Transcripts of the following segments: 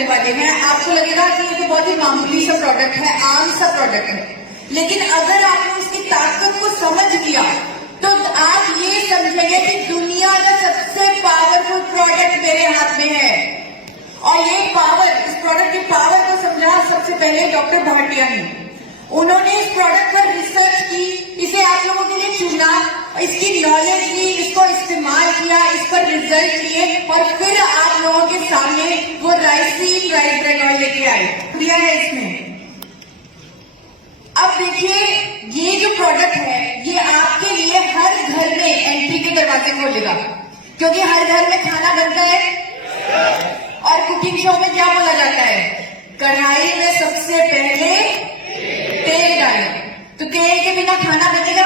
करने वाले हैं। आपको लगेगा कि ये तो बहुत ही मामूली सा प्रोडक्ट है, आम सा प्रोडक्ट है, लेकिन अगर आपने उसकी ताकत को समझ लिया तो आप ये समझेंगे कि दुनिया का सबसे पावरफुल प्रोडक्ट मेरे हाथ में है। और ये पावर, इस प्रोडक्ट की पावर को समझा सबसे पहले डॉक्टर भाटिया ने। उन्होंने इस प्रोडक्ट पर रिसर्च की, इसे आप लोगों के लिए चुना, इसकी नॉलेज ली, इसको इस्तेमाल किया, इस पर रिजल्ट लिए और फिर आप लोगों के सामने वो राइस ब्रेड ऑयल लेके आए, दिया है इसमें। अब देखिए, ये जो प्रोडक्ट है ये आपके लिए हर घर में एंट्री के दरवाजे खोलेगा, क्योंकि हर घर में खाना बनता है और कुकिंग शो में क्या बोला जाता है, कढ़ाई में सबसे पहले तेल डालें। तो तेल के बिना खाना बनेगा,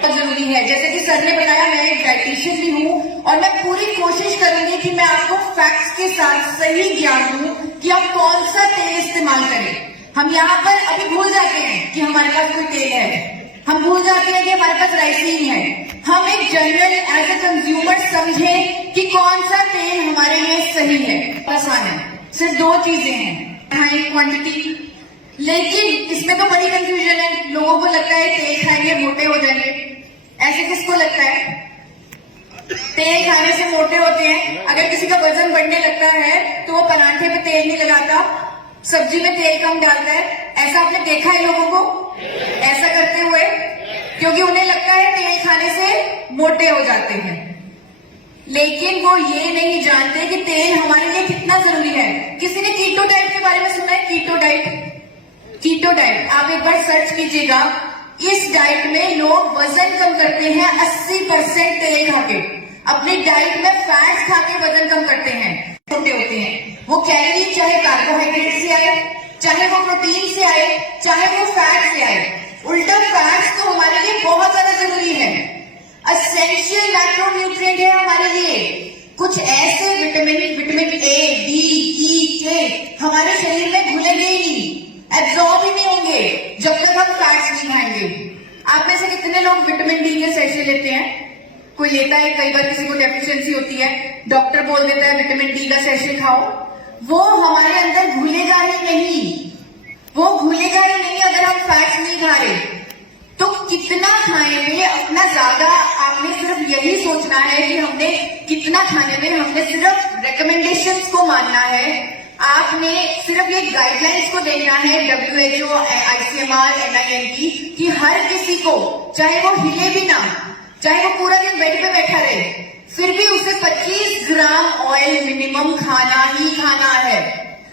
बहुत जरूरी है। जैसे कि सर ने बताया, मैं एक डाइटिशियन भी हूँ और मैं पूरी कोशिश करूंगी कि मैं आपको फैक्ट्स के साथ सही ज्ञान दूं कि आप कौन सा तेल इस्तेमाल करें। हम यहाँ पर अभी भूल जाते हैं कि हमारे पास कोई तेल है, हम भूल जाते हैं कि हमारे पास राइसिन है। हम एक जनरल एज ए कंज्यूमर समझें कि कौन सा तेल हमारे लिए सही है। आसान है, सिर्फ दो चीजें हैं, हाई क्वांटिटी। लेकिन इसमें तो बड़ी कंफ्यूजन है, लोगों को लगता है तेल खाएंगे मोटे हो जाएंगे। ऐसे किसको लगता है? तेल खाने से मोटे होते हैं। अगर किसी का वजन बढ़ने लगता है तो वो परांठे पे तेल नहीं लगाता, सब्जी में तेल कम डालता है। ऐसा आपने देखा है लोगों को ऐसा करते हुए, क्योंकि उन्हें लगता है तेल खाने से मोटे हो जाते हैं। लेकिन वो ये नहीं जानते कि तेल हमारे लिए कितना जरूरी है। किसी ने कीटो डाइट के बारे में सुना है? कीटो डाइट, कीटो डाइट आप एक बार सर्च कीजिएगा। इस डाइट में लोग वजन कम करते हैं 80% तेल खा के। अपनी डाइट में फैट्स खा के वजन कम करते हैं, छोटे होते हैं। वो कैलोरी चाहे कार्बोहाइड्रेट से आए, चाहे वो प्रोटीन से आए, चाहे वो फैट से आए। उल्टा फैट्स तो हमारे लिए बहुत ज्यादा जरूरी है, एसेंशियल मैक्रोन्यूट्रिएंट है हमारे लिए। कुछ ऐसे विटामिन ए, डी, ई, के हमारे शरीर में घुलेंगे ही नहीं, एब्जॉर्ब ही नहीं होंगे जब तक हम फैट्स नहीं खाएंगे। आप में से कितने लोग विटामिन डी के सैशे लेते हैं? कोई लेता है? कई बार किसी को डेफिशिएंसी होती है, डॉक्टर बोल देता है विटामिन डी का सैशे खाओ। वो हमारे अंदर घुलेगा ही नहीं, वो घुलेगा ही नहीं अगर हम फैट्स नहीं खा रहे। तो कितना खाएंगे अपना ज्यादा, आपने सिर्फ यही सोचना है कि हमने कितना खाने में, हमने सिर्फ रिकमेंडेशंस को मानना है। आपने सिर्फ ये गाइडलाइंस को देखना है WHO, ICMR, NIMT कि हर किसी को, चाहे वो हिले भी ना, चाहे वो पूरा दिन बेड पे बैठा रहे, फिर भी उसे 25 ग्राम ऑयल मिनिमम खाना ही खाना है।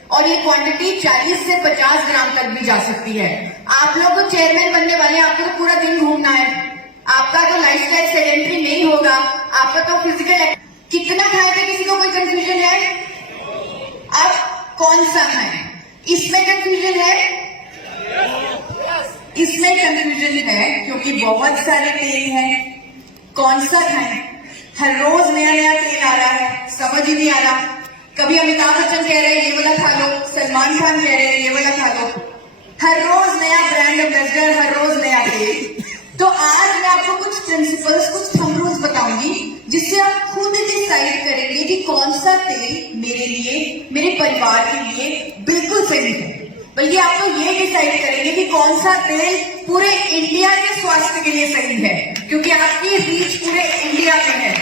और ये क्वांटिटी 40 से 50 ग्राम तक भी जा सकती है। आप लोग तो चेयरमैन बनने वाले हैं, आपको तो पूरा दिन घूमना है, आपका तो लाइफस्टाइल सेडेंटरी नहीं होगा, आपका तो फिजिकल। कितना खाएंगे किसी को कोई कंफ्यूजन है? अब कौन सा खाएं, इसमें कंफ्यूजन है, इसमें कंफ्यूजन है, क्योंकि बहुत सारे तेल हैं। कौन सा खाएं? हर रोज नया नया तेल आ रहा है, समझ ही नहीं आ रहा। कभी अमिताभ बच्चन कह रहे हैं ये वाला खा लो, सलमान खान कह रहे हैं ये वाला खा लो। हर रोज नया ब्रांड एम्बेसडर, हर रोज नया तेल। तो आज मैं आपको कुछ प्रिंसिपल्स, कुछ थंब रूल्स बताऊंगी जिससे आप खुद डिसाइड करेंगे कि कौन सा तेल मेरे लिए, मेरे परिवार के लिए बिल्कुल सही है। बल्कि आप तो ये डिसाइड करेंगे कि कौन सा तेल पूरे इंडिया के स्वास्थ्य के लिए सही है, क्योंकि आपकी रीच पूरे इंडिया में है।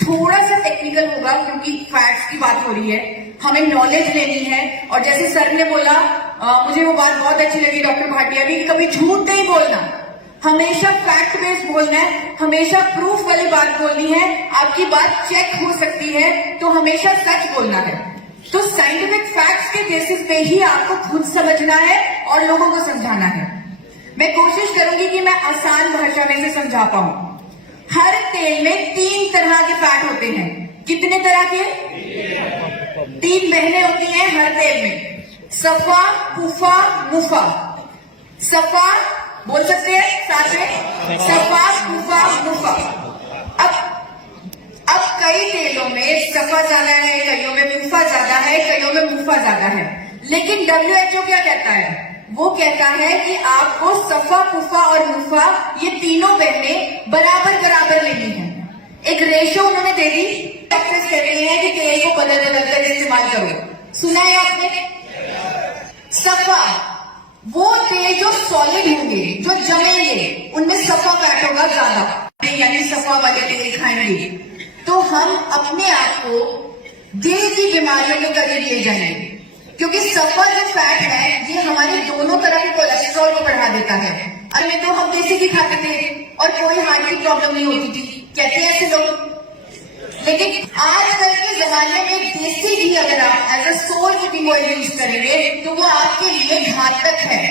थोड़ा सा टेक्निकल होगा क्योंकि फैक्ट्स की बात हो रही है, हमें नॉलेज लेनी है। और जैसे सर ने बोला, मुझे वो बात बहुत अच्छी लगी डॉक्टर भाटिया की, कि कभी झूठ नहीं बोलना, हमेशा फैक्ट बेस्ड बोलना है, हमेशा प्रूफ वाली बात बोलनी है। आपकी बात चेक हो सकती है तो हमेशा सच बोलना है। तो साइंटिफिक फैक्ट्स के बेसिस पे ही आपको खुद समझना है और लोगों को समझाना है। मैं कोशिश करूंगी कि मैं आसान भाषा में से समझा पाऊं। हर तेल में 3 तरह के फैट होते हैं। कितने तरह के? 3 बहनें होती हैं हर तेल में, सफा, कुफा, मुफा। सफा बोल सकते हैं साथ में, सफा, कुफा, मुफा। अब कई तेलों में सफा ज्यादा है, कईयों में मुफा ज्यादा है, कईयों में मुफा ज्यादा है। लेकिन WHO क्या कहता है? वो कहता है कि आपको सफा, कुफा और मुफा, ये तीनों बहनें बराबर बराबर लेनी है। एक रेशो उन्होंने दे दी। डॉक्टर्स कहते हैं कि तेल को बदल बदल कर इस्तेमाल करो, सुना है आपने? सफा, वो तेल जो सॉलिड होंगे, जो जमेंगे, उनमें सफा फैट होगा ज्यादा, यानी सफा वाले तेल खाएंगे तो हम अपने आप को दिल की बीमारियों के करीब ले जाएंगे, क्योंकि सफा जो फैट है ये हमारे दोनों तरह के कोलेस्ट्रॉल को बढ़ा देता है। अरे तो हम देसी घी खाते थे और कोई हार्ट की प्रॉब्लम नहीं होती थी, कहते हैं ऐसे लोग। लेकिन आजकल के जमाने में देसी घी अगर आप as a sole cooking oil use करेंगे तो वो आपके लिए घातक है।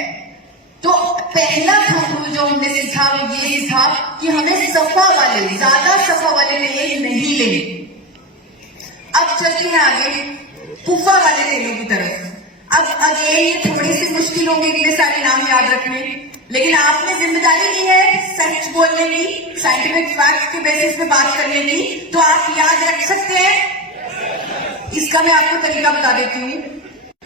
तो पहला रूल जो हमने सीखा वो ये सीखा कि हमें सफा वाले, ज्यादा सफा वाले तेल नहीं लेने। अब चलते हैं आगे पुफा वाले तेलों की तरफ। अब अगेन ये थोड़ी सी मुश्किल होगी इतने सारे नाम याद रखने, लेकिन आपने जिम्मेदारी ली है सच बोलने की, साइंटिफिक फैक्ट के बेसिस पे बात करने की, तो आप याद रख सकते हैं। इसका मैं आपको तरीका बता देती हूँ।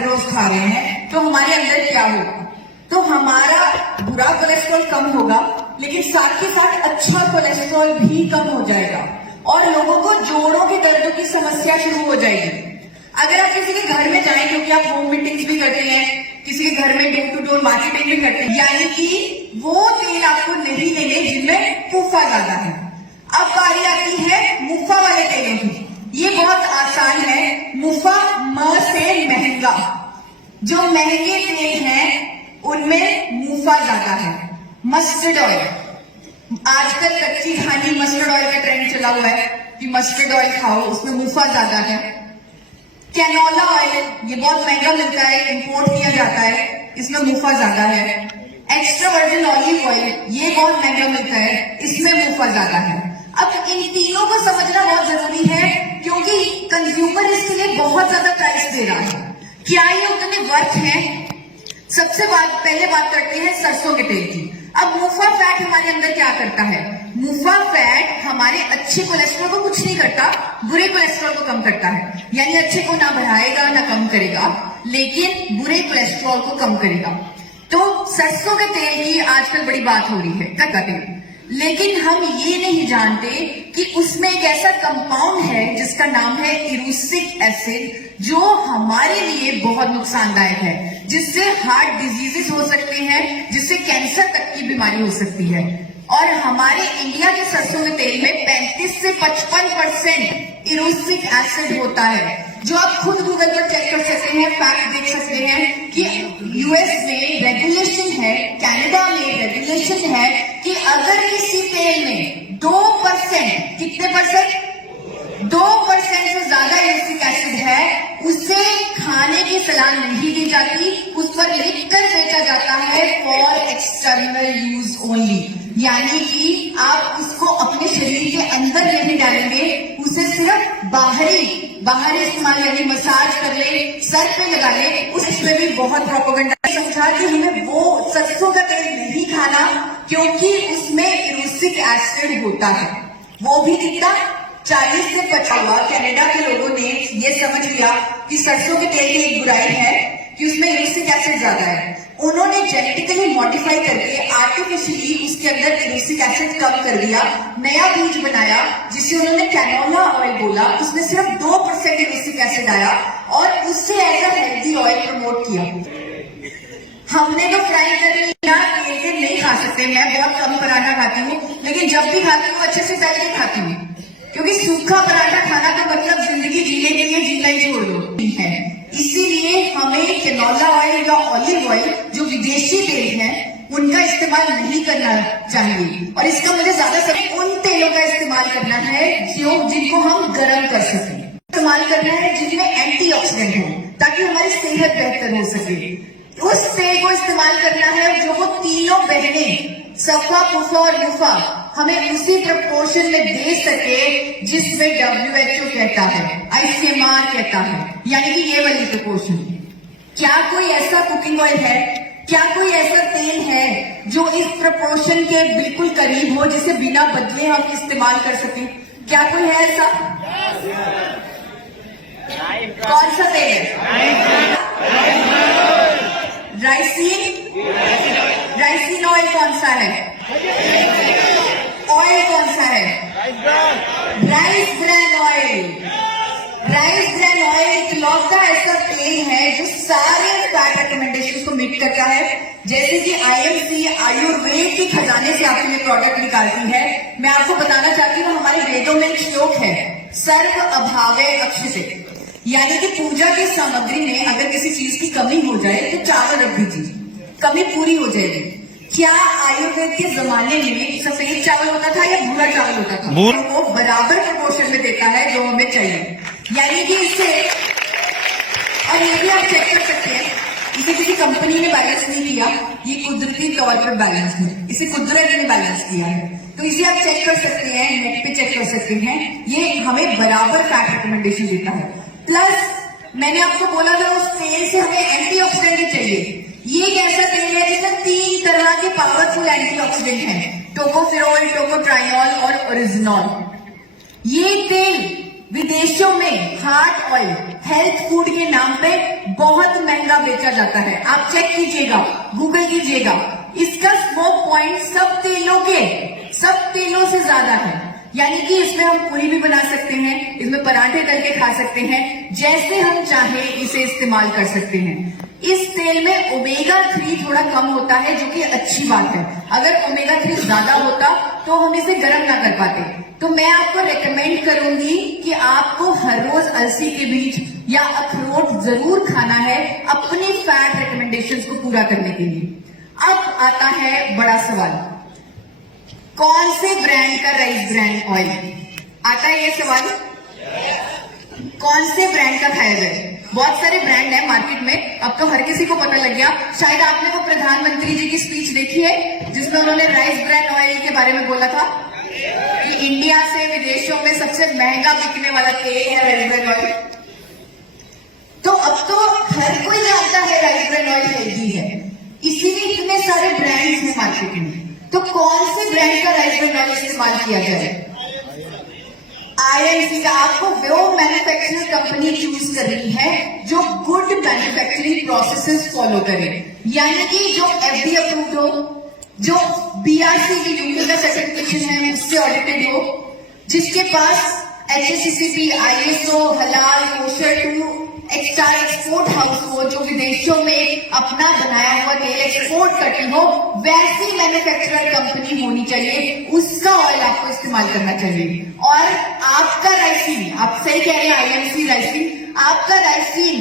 रोज खा रहे हैं तो हमारे अंदर क्या होगा, तो हमारा बुरा कोलेस्ट्रॉल कम होगा, लेकिन साथ के साथ अच्छा कोलेस्ट्रॉल भी कम हो जाएगा और लोगों को जोड़ों के दर्द की समस्या शुरू हो जाएगी। अगर आप किसी के घर में जाएं, क्योंकि आप होम मीटिंग्स भी करते हैं, किसी के घर में डोर टू डोर मार्केटिंग भी करते हैं, यानी कि वो तेल आपको नहीं लेने जिनमें मुफा ज्यादा है। अब बारी आती है मुफा वाले तेलों की। ये बहुत आसान है। मुफा म से महंगा, जो महंगे तेल हैं उनमें मुफा ज्यादा है। मस्टर्ड ऑयल, आजकल कच्ची घानी मस्टर्ड ऑयल का ट्रेंड चला हुआ है कि मस्टर्ड ऑयल खाओ, उसमें मुफा ज्यादा है। कैनोला ऑयल, ये बहुत महंगा मिलता है, इंपोर्ट किया जाता है, इसमें मुफा ज्यादा है। एक्स्ट्रा वर्जिन ऑलिव ऑयल, ये बहुत महंगा मिलता है, इसमें मुफा ज्यादा है। अब इन तीनों को समझना बहुत जरूरी है, क्योंकि कंज्यूमर इसके लिए बहुत ज्यादा प्राइस दे रहा है। क्या ये उतने वर्थ है? सबसे पहले बात करते हैं सरसों के तेल की। अब मुफा फैट हमारे अंदर क्या करता है? मुफा फैट हमारे अच्छे कोलेस्ट्रॉल को कुछ नहीं करता, बुरे कोलेस्ट्रॉल को कम करता है। यानी अच्छे को ना बढ़ाएगा ना कम करेगा, लेकिन बुरे कोलेस्ट्रॉल को कम करेगा। तो सरसों के तेल की आजकल बड़ी बात हो रही है, कड़का तेल, लेकिन हम ये नहीं जानते कि उसमें एक ऐसा कंपाउंड है जिसका नाम है इरूसिक एसिड, जो हमारे लिए बहुत नुकसानदायक है, जिससे हार्ट डिजीजेस हो सकते हैं, जिससे कैंसर तक की बीमारी हो सकती है। और हमारे इंडिया के सरसों के तेल में 35 से 55% इरूसिक एसिड होता है, जो आप खुद गूगल पर चेक कर सकते हैं, फैक्ट देख सकते हैं कि यूएस में रेगुलेशन है, कनाडा में रेगुलेशन है कि अगर किसी तेल में 2%, कितने परसेंट? 2% से ज्यादा इरूसिक एसिड है, उसे खाने की सलाह नहीं दी जाती, उस पर लिखकर बेचा जाता है फॉर एक्सटर्नल यूज ओनली। यानी कि आप उसको अपने शरीर के अंदर नहीं डालेंगे, उसे सिर्फ बाहरी इस्तेमाल, यानी मसाज कर ले, सर पे लगा ले। उसमें भी बहुत प्रोपेगेंडा समझा कि हमें वो सरसों का तेल नहीं खाना, क्योंकि उसमें इरूसिक एसिड होता है। वो भी कितना? 40 से 50। कनाडा के लोगों ने ये समझ लिया कि सरसों के तेल की एक बुराई है कि उसमें इरूसिक एसिड ज्यादा है। उन्होंने जेनेटिकली मॉडिफाई करके आर्टिफिशियली उसके अंदर इरूसिक एसिड कम कर दिया, नया बीज बनाया जिसे उन्होंने कैनोला ऑयल बोला। उसमें सिर्फ 2% इरूसिक एसिड आया और उससे as a healthy oil promote किया। हमने तो फ्राई कर लिया, तेल नहीं खा सकते। मैं बहुत कम पराठा खाती हूँ, लेकिन जब भी खाती हूँ अच्छे से तल के खाती हूँ, क्योंकि सूखा पराठा खाना तो मतलब जिंदगी जीने के लिए जीना ही छोड़ दो है। इसीलिए हमें कैनोला ऑयल या ऑलिव ऑयल, जो विदेशी तेल है, उनका इस्तेमाल नहीं करना चाहिए। और इसका मुझे ज्यादातर उन तेलों का इस्तेमाल करना है जिनको हम गर्म कर सकें, इस्तेमाल करना है जिनमें एंटीऑक्सीडेंट हो, ताकि हमारी सेहत बेहतर हो सके। उस तेल को इस्तेमाल करना है जो वो तीनों बहनें सफा, पुफा और मुफा हमें उसी प्रपोर्शन में दे सके जिसमें WHO कहता है, ICMR कहता है, यानी कि ये वाली प्रपोर्शन। क्या कोई ऐसा कुकिंग ऑयल है, क्या कोई ऐसा तेल है जो इस प्रपोर्शन के बिल्कुल करीब हो, जिसे बिना बदले हम इस्तेमाल कर सकें? क्या कोई है ऐसा? कौन सा तेल है? राइसिन ऑयल कौन सा है? ऑयल कौन सा है? Rice bran oil, rice bran oil इकलौता ऐसा तेल है जो सारे फैट रिकमेंडेशन को मीट करता है। जैसे कि आईएमसी आयुर्वेद के खजाने से आपके लिए प्रोडक्ट निकालती है। मैं आपको बताना चाहती हूँ, हमारे वेदों में एक श्लोक है, सर्व अभावे अक्षते, यानी कि पूजा की सामग्री में अगर किसी चीज की कमी हो जाए तो चावल रख दीजिए, कमी पूरी हो जाएगी। क्या आयुर्वेद के जमाने में सफेद चावल होता था या भूरा चावल होता था? वो बराबर प्रपोर्शन में देता है जो हमें चाहिए, यानी कि इससे, और ये भी आप चेक कर सकते हैं, इसे किसी कंपनी ने बैलेंस नहीं किया, ये कुदरती तौर पर बैलेंस है, इसे कुदरत ने बैलेंस किया है। तो इसे आप चेक कर सकते हैं, नेट पे चेक कर सकते हैं, ये हमें बराबर फैट रिकमेंडेशन देता है। प्लस मैंने आपको बोला था उस तेल से हमें एंटीऑक्सीडेंट चाहिए। ये एक ऐसा तेल है जिसमें 3 तरह के पावरफुल एंटीऑक्सीडेंट हैं, टोकोफेरोल, टोकोट्राइनॉल और ओरिजिनॉल। ये तेल विदेशों में हार्ट ऑयल, हेल्थ फूड के नाम पे बहुत महंगा बेचा जाता है। आप चेक कीजिएगा, गूगल कीजिएगा, इसका स्मोक पॉइंट सब तेलों से ज्यादा है। यानी कि इसमें हम पूरी भी बना सकते हैं, इसमें पराठे तल के खा सकते हैं, जैसे हम चाहे इसे इस्तेमाल कर सकते हैं। इस तेल में ओमेगा 3 थोड़ा कम होता है, जो कि अच्छी बात है। अगर ओमेगा 3 ज्यादा होता तो हम इसे गर्म ना कर पाते। तो मैं आपको रेकमेंड करूंगी कि आपको हर रोज अलसी के बीज या अखरोट जरूर खाना है अपनी फैट रिकमेंडेशंस को पूरा करने के लिए। अब आता है बड़ा सवाल, कौन से ब्रांड का राइस ब्रान ऑयल आता है? ये सवाल कौन से ब्रांड का खाया जाए? बहुत सारे ब्रांड है मार्केट में, अब तो हर किसी को पता लग गया। शायद आपने वो प्रधानमंत्री जी की स्पीच देखी है जिसमें उन्होंने राइस ब्रान ऑयल के बारे में बोला था कि इंडिया से विदेशों में सबसे महंगा बिकने वाला तेल है राइस ब्रान ऑयल। तो अब तो हर कोई जानता है राइस ब्रान ऑयल हेल्दी है, इसीलिए इतने सारे ब्रांड्स हैं मार्केट में। तो कौन से ब्रांड का राइस ब्रान ऑयल इस्तेमाल किया जाए? आईएमसी का आपको वो मैन्युफैक्चरर कंपनी चूज करनी है जो गुड मैन्युफैक्चरिंग प्रोसेसेस फॉलो करे, यानी कि जो एफडी अप्रूव्ड हो, जो बीआरसी की यूके का सर्टिफिकेशन है उससे ऑडिटेड हो, जिसके पास एचएससीसीपी, आईएसओ, हलाल, कोशर टू एक्सपोर्ट हाउस हो, जो विदेशों में अपना बनाया हुआ तेल एक्सपोर्ट करती हो, वैसी मैन्युफैक्चरर कंपनी होनी चाहिए, उसका ऑयल आपको इस्तेमाल करना चाहिए। और आपका राइसिन, आप सही कह रहे हैं, आईएमसी राइसिन, आपका राइसिन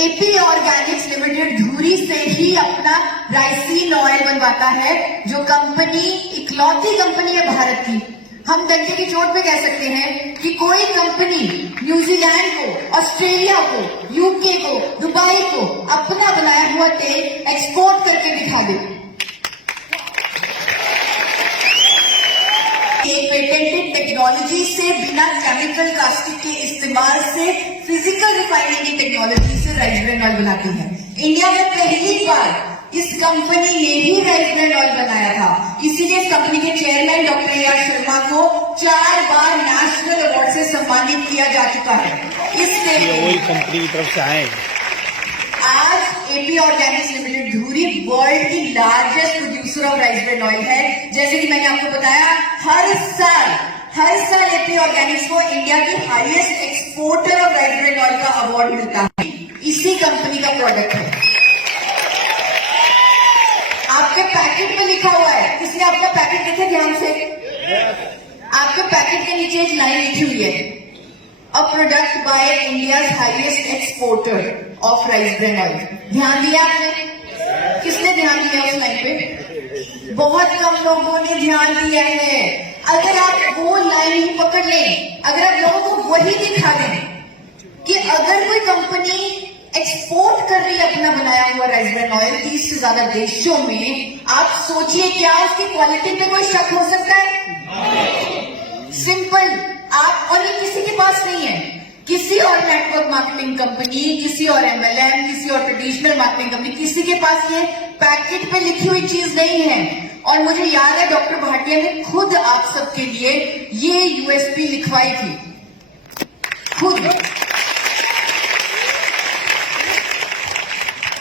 एपी ऑर्गेनिक्स लिमिटेड धुरी से ही अपना राइसिन ऑयल बनवाता है, जो कंपनी इकलौती कंपनी है भारत की। हम डंडे की चोट पे कह सकते हैं कि कोई कंपनी न्यूजीलैंड को, ऑस्ट्रेलिया को, यूके को, दुबई को अपना बनाया हुआ तेल एक्सपोर्ट करके दिखा दे। पेटेंटेड टेक्नोलॉजी से, बिना केमिकल कास्टिक के इस्तेमाल से, फिजिकल रिफाइनिंग की टेक्नोलॉजी से राइस ब्रान ऑयल बनाती है। इंडिया में पहली बार इस कंपनी ने ही राइस ब्रान ऑयल बनाया था, इसीलिए इस कंपनी के chairman doctor A R Sharma को 4 बार नेशनल अवार्ड से सम्मानित किया जा चुका है। इससे वही कंपनी की तरफ से आए। आज एपी ऑर्गेनिक्स लिमिटेड धुरी वर्ल्ड की largest producer of rice bran oil है। जैसे कि मैंने आपको बताया, हर साल एपी ऑर्गेनिक्स को इंडिया की highest exporter of rice bran oil का अवार्ड मिलता है, इसी कंपनी का प्रोडक्ट है। आपके पैकेट में लिखा हुआ है, किसने आपका पैकेट देखे ध्यान से? आपके पैकेट के नीचे एक लाइन लिखी हुई है, a product by India's highest exporter of rice bran oil. ध्यान दिया आपने? किसने ध्यान दिया उस लाइन पे? बहुत कम लोगों ने ध्यान दिया है। अगर आप वो लाइन ही पकड़ लें, अगर आप लोगों को वही दिखा दें कि अगर कोई कंपनी एक्सपोर्ट कर रही है अपना बनाया हुआ राइस ब्रान ऑयल 30 से ज्यादा देशों में, आप सोचिए क्या उसकी क्वालिटी पे कोई शक हो सकता है? सिंपल। आप, और ये किसी के पास नहीं है, किसी और नेटवर्क मार्केटिंग कंपनी, किसी और एमएलएम, किसी और ट्रेडिशनल मार्केटिंग कंपनी, किसी के पास ये पैकेट पे लिखी हुई चीज नहीं है। और मुझे याद है डॉक्टर भाटिया ने खुद आप सबके लिए ये यूएसपी लिखवाई थी, खुद।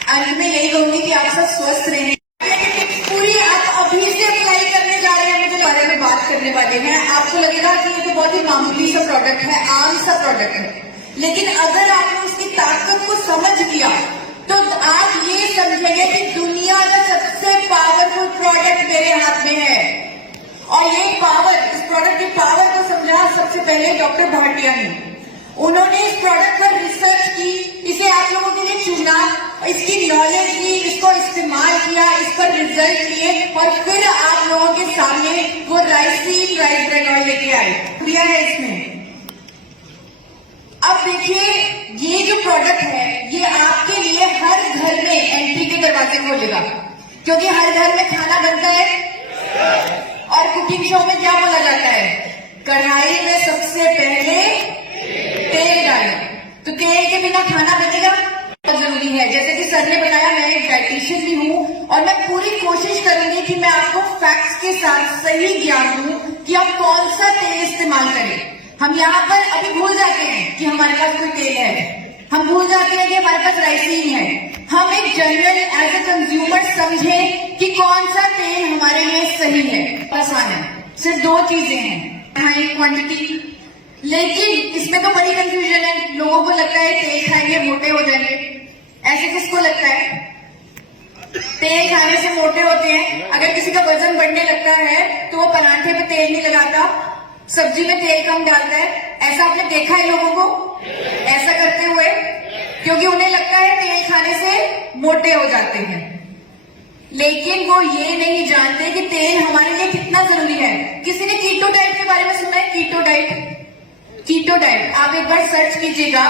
अंत में यही कहूंगी कि आप सब स्वस्थ रहें। पूरी आप अभी से अप्लाई करने जा रहे हैं। मुझे बारे में बात करने वाले हैं, आपको लगेगा कि ये तो बहुत ही मामूली सा प्रोडक्ट है, आम सा प्रोडक्ट है, लेकिन अगर आपने उसकी ताकत को समझ लिया तो आप ये समझेंगे कि दुनिया का सबसे पावरफुल प्रोडक्ट मेरे हाथ में है। और ये पावर, इस प्रोडक्ट की पावर को समझा सबसे पहले डॉक्टर भाटिया ने। उन्होंने इस प्रोडक्ट पर रिसर्च की, इसे आप लोगों के लिए चुना, इसकी नॉलेज ली, इसको इस्तेमाल किया, इस पर रिजल्ट लिए और फिर आप लोगों के सामने वो राइस ब्रांड ऑयल लेके आए, दिया है इसमें। अब देखिए, ये जो प्रोडक्ट है ये आपके लिए हर घर में एंट्री के दरवाजे खोलेगा, क्योंकि हर घर में खाना बनता है और कुकिंग शो में क्या बोला जाता है, कढ़ाई में सबसे पहले तेल डालें। तो तेल के बिना खाना बनेगा, बहुत जरूरी है। जैसे कि सर ने बताया, मैं एक डाइटिशियन भी हूँ और मैं पूरी कोशिश करूंगी कि मैं आपको फैक्ट्स के साथ सही ज्ञान दूं कि आप कौन सा तेल इस्तेमाल करें। हम यहाँ पर अभी भूल जाते हैं कि हमारे पास कोई तेल है, हम भूल जाते हैं कि हमारे पास राइसिन है। हम एक जनरल एज ए कंज्यूमर समझें कि कौन सा तेल हमारे लिए सही है। आसान है, सिर्फ दो चीजें हैं, हाई क्वांटिटी। लेकिन इसमें तो बड़ी कंफ्यूजन है, लोगों को लगता है तेल खाएंगे मोटे हो जाएंगे। ऐसे किसको लगता है? तेल खाने से मोटे होते हैं। अगर किसी का वजन बढ़ने लगता है तो वो परांठे पे तेल नहीं लगाता, सब्जी में तेल कम डालता है। ऐसा आपने देखा है लोगों को ऐसा करते हुए, क्योंकि उन्हें लगता है तेल खाने से मोटे हो जाते हैं। लेकिन वो ये नहीं जानते कि तेल हमारे लिए कितना जरूरी है। किसी ने कीटो डाइट के बारे में सुना है? कीटो डाइट, कीटो डाइट आप एक बार सर्च कीजिएगा।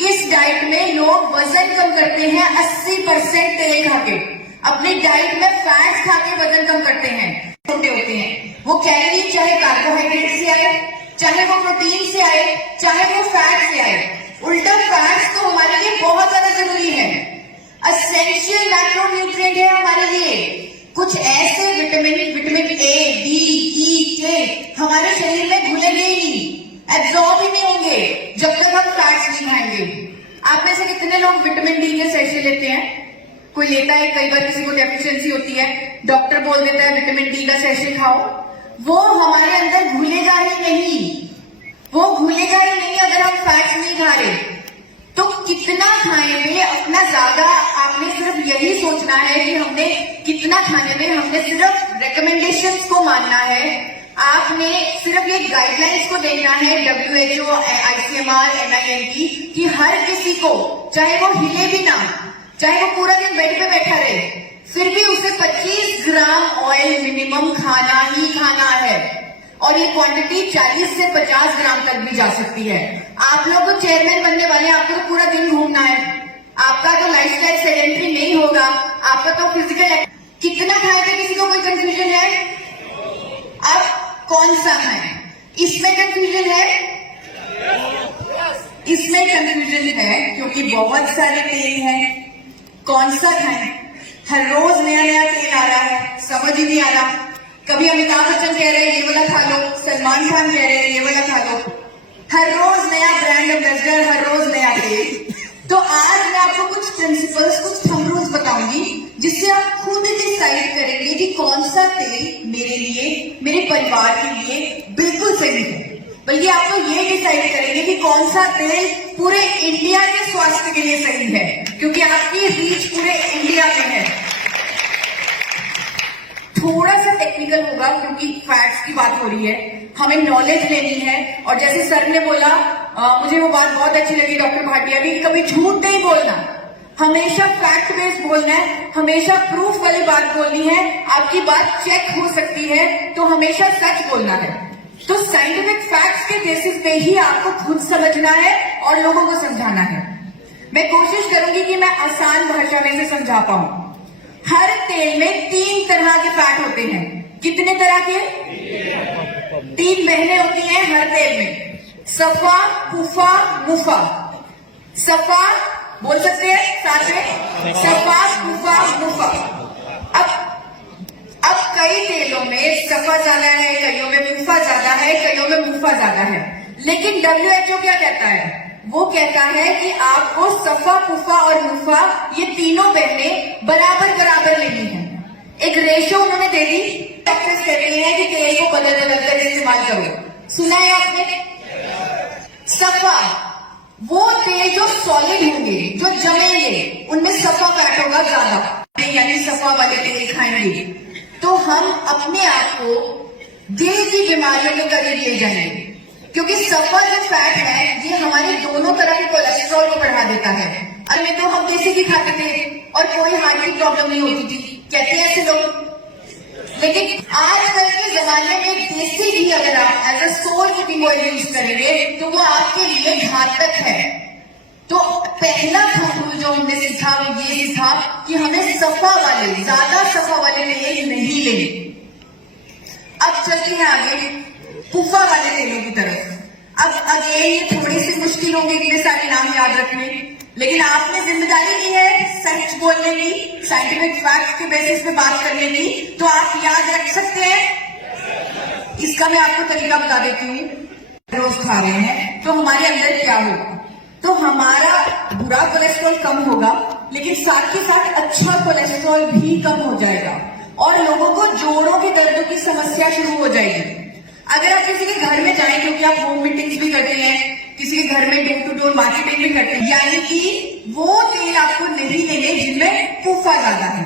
इस डाइट में लोग वजन कम करते हैं 80% तेल खा के। अपनी डाइट में फैट खा के वजन कम करते हैं, छोटे होते हैं। वो कैलोरी चाहे कार्बोहाइड्रेट से आए, चाहे वो प्रोटीन से आए, चाहे वो फैट से आए। उल्टा फैट्स तो हमारे लिए बहुत ज्यादा जरूरी है, एसेंशियल मैक्रोन्यूट्रिएंट है हमारे लिए। कुछ ऐसे विटामिन ए, डी, ई, के हमारे शरीर में घुलेंगे ही नहीं, एब्जॉर्ब ही नहीं होंगे जब तक हम फैट्स नहीं खाएंगे। आप में से कितने लोग विटामिन डी के सेशे लेते हैं? कोई लेता है, कई बार किसी को डेफिशिएंसी होती है, डॉक्टर बोल देता है विटामिन डी का सेशे खाओ। वो हमारे अंदर घुलेगा ही नहीं, वो घुलेगा ही नहीं अगर हम फैट्स नहीं खा रहे। तो कितना खाएंगे अपना ज्यादा, आपने सिर्फ यही सोचना है कि हमने कितना खाने में, हमने सिर्फ रिकमेंडेशंस को मानना है। आपने सिर्फ ये गाइडलाइंस को देखना है, WHO, ICMR, NIMT, कि हर किसी को, चाहे वो हिले भी ना, चाहे वो पूरा दिन बेड पे बैठा रहे, फिर भी उसे 25 ग्राम ऑयल मिनिमम खाना ही खाना है। और ये क्वांटिटी 40 से 50 ग्राम तक भी जा सकती है। आप लोग तो चेयरमैन बनने वाले हैं, आपको तो पूरा दिन घूमना है, आपका तो लाइफस्टाइल सेडेंटरी नहीं होगा, आपका तो फिजिकल। कितना खाएगा किसी को कोई कंफ्यूजन है? अब कौन सा खाएं, इसमें कंफ्यूजन है, इसमें कंफ्यूजन है, क्योंकि बहुत सारे तेल हैं। कौन सा खाएं? हर रोज नया नया तेल आ रहा है, समझ ही नहीं आ रहा। कभी अमिताभ बच्चन कह रहे हैं ये वाला खा लो, सलमान खान कह रहे हैं ये वाला खा लो। हर रोज नया ब्रांड एम्बेसडर, हर रोज नया तेल। तो आज मैं आपको कुछ प्रिंसिपल्स, कुछ थंब रूल्स बताऊंगी जिससे आप खुद डिसाइड करेंगे कि कौन सा तेल मेरे लिए, मेरे परिवार के लिए बिल्कुल सही है। बल्कि आप तो ये डिसाइड करेंगे कि कौन सा तेल पूरे इंडिया के स्वास्थ्य के लिए सही है, क्योंकि आपकी रीच पूरे इंडिया में है। थोड़ा सा टेक्निकल होगा क्योंकि फैट्स की बात हो रही है, हमें नॉलेज लेनी है। और जैसे सर ने बोला, मुझे वो बात बहुत अच्छी लगी डॉक्टर भाटिया की, कभी झूठ नहीं बोलना, हमेशा फैक्ट बेस्ड बोलना है, हमेशा प्रूफ वाली बात बोलनी है। आपकी बात चेक हो सकती है तो हमेशा सच बोलना है। तो साइंटिफिक फैक्ट्स के बेसिस पे ही आपको खुद समझना है और लोगों को समझाना है। मैं कोशिश करूंगी कि मैं आसान भाषा में से समझा पाऊं। हर तेल में 3 तरह के फैट होते हैं। कितने तरह के? 3 बहनें होती हैं हर तेल में, सफा, कुफा, मुफा। सफा बोल सकते हैं साथ में, सफा, कुफा, मुफा। अब कई तेलों में सफा ज्यादा है, कईयों में मुफा ज्यादा है, कईयों में मुफा ज्यादा है। लेकिन WHO क्या कहता है? वो कहता है कि आपको सफा, कुफा और मुफा, ये तीनों बहनें बराबर बराबर लेनी है। एक रेशो उन्होंने दे दी, सक्सेस कर रही है कि तेल को बदल बदल कर इस्तेमाल करो। सुना है आपने? सफा, वो तेल जो सॉलिड होंगे, जो जमेंगे, उनमें सफा फैट होगा ज्यादा, यानी सफा वाले तेल खाएंगे तो हम अपने आप को दिल की बीमारियों के करीब ले जाएंगे, क्योंकि सफा जो फैट है ये हमारे दोनों तरह के कोलेस्ट्रॉल को बढ़ा देता है। अरे तो हम देसी घी खाते थे और कोई हार्ट की प्रॉब्लम नहीं होती थी, कहते हैं ऐसे लोग। लेकिन आजकल के जमाने में देसी घी अगर आप as a sole cooking oil use करेंगे तो वो आपके लिए घातक है। तो पहला रूल जो हमने सीखा वो ये सीखा कि हमें सफा वाले, ज्यादा सफा वाले तेल नहीं लेने। अब चलते हैं आगे पुफा वाले तेलों की तरफ। अब अगेन ये थोड़ी सी मुश्किल होगी इतने सारे नाम याद रखने, लेकिन आपने जिम्मेदारी ली है सच बोलने की, साइंटिफिक फैक्ट के बेसिस पे बात करने की, तो आप याद रख सकते हैं। इसका मैं आपको तरीका बता देती हूँ। रोज खा रहे हैं तो हमारे अंदर क्या होगा, तो हमारा बुरा कोलेस्ट्रॉल कम होगा, लेकिन साथ के साथ अच्छा कोलेस्ट्रॉल भी कम हो जाएगा और लोगों को जोड़ों के दर्द की समस्या शुरू हो जाएगी। अगर आप किसी के घर में जाएं, क्योंकि आप होम मीटिंग्स भी करते हैं, किसी के घर में डोर टू डोर मार्केटिंग भी करते हैं, यानी कि वो तेल आपको नहीं लेने जिनमें पुफा ज्यादा है।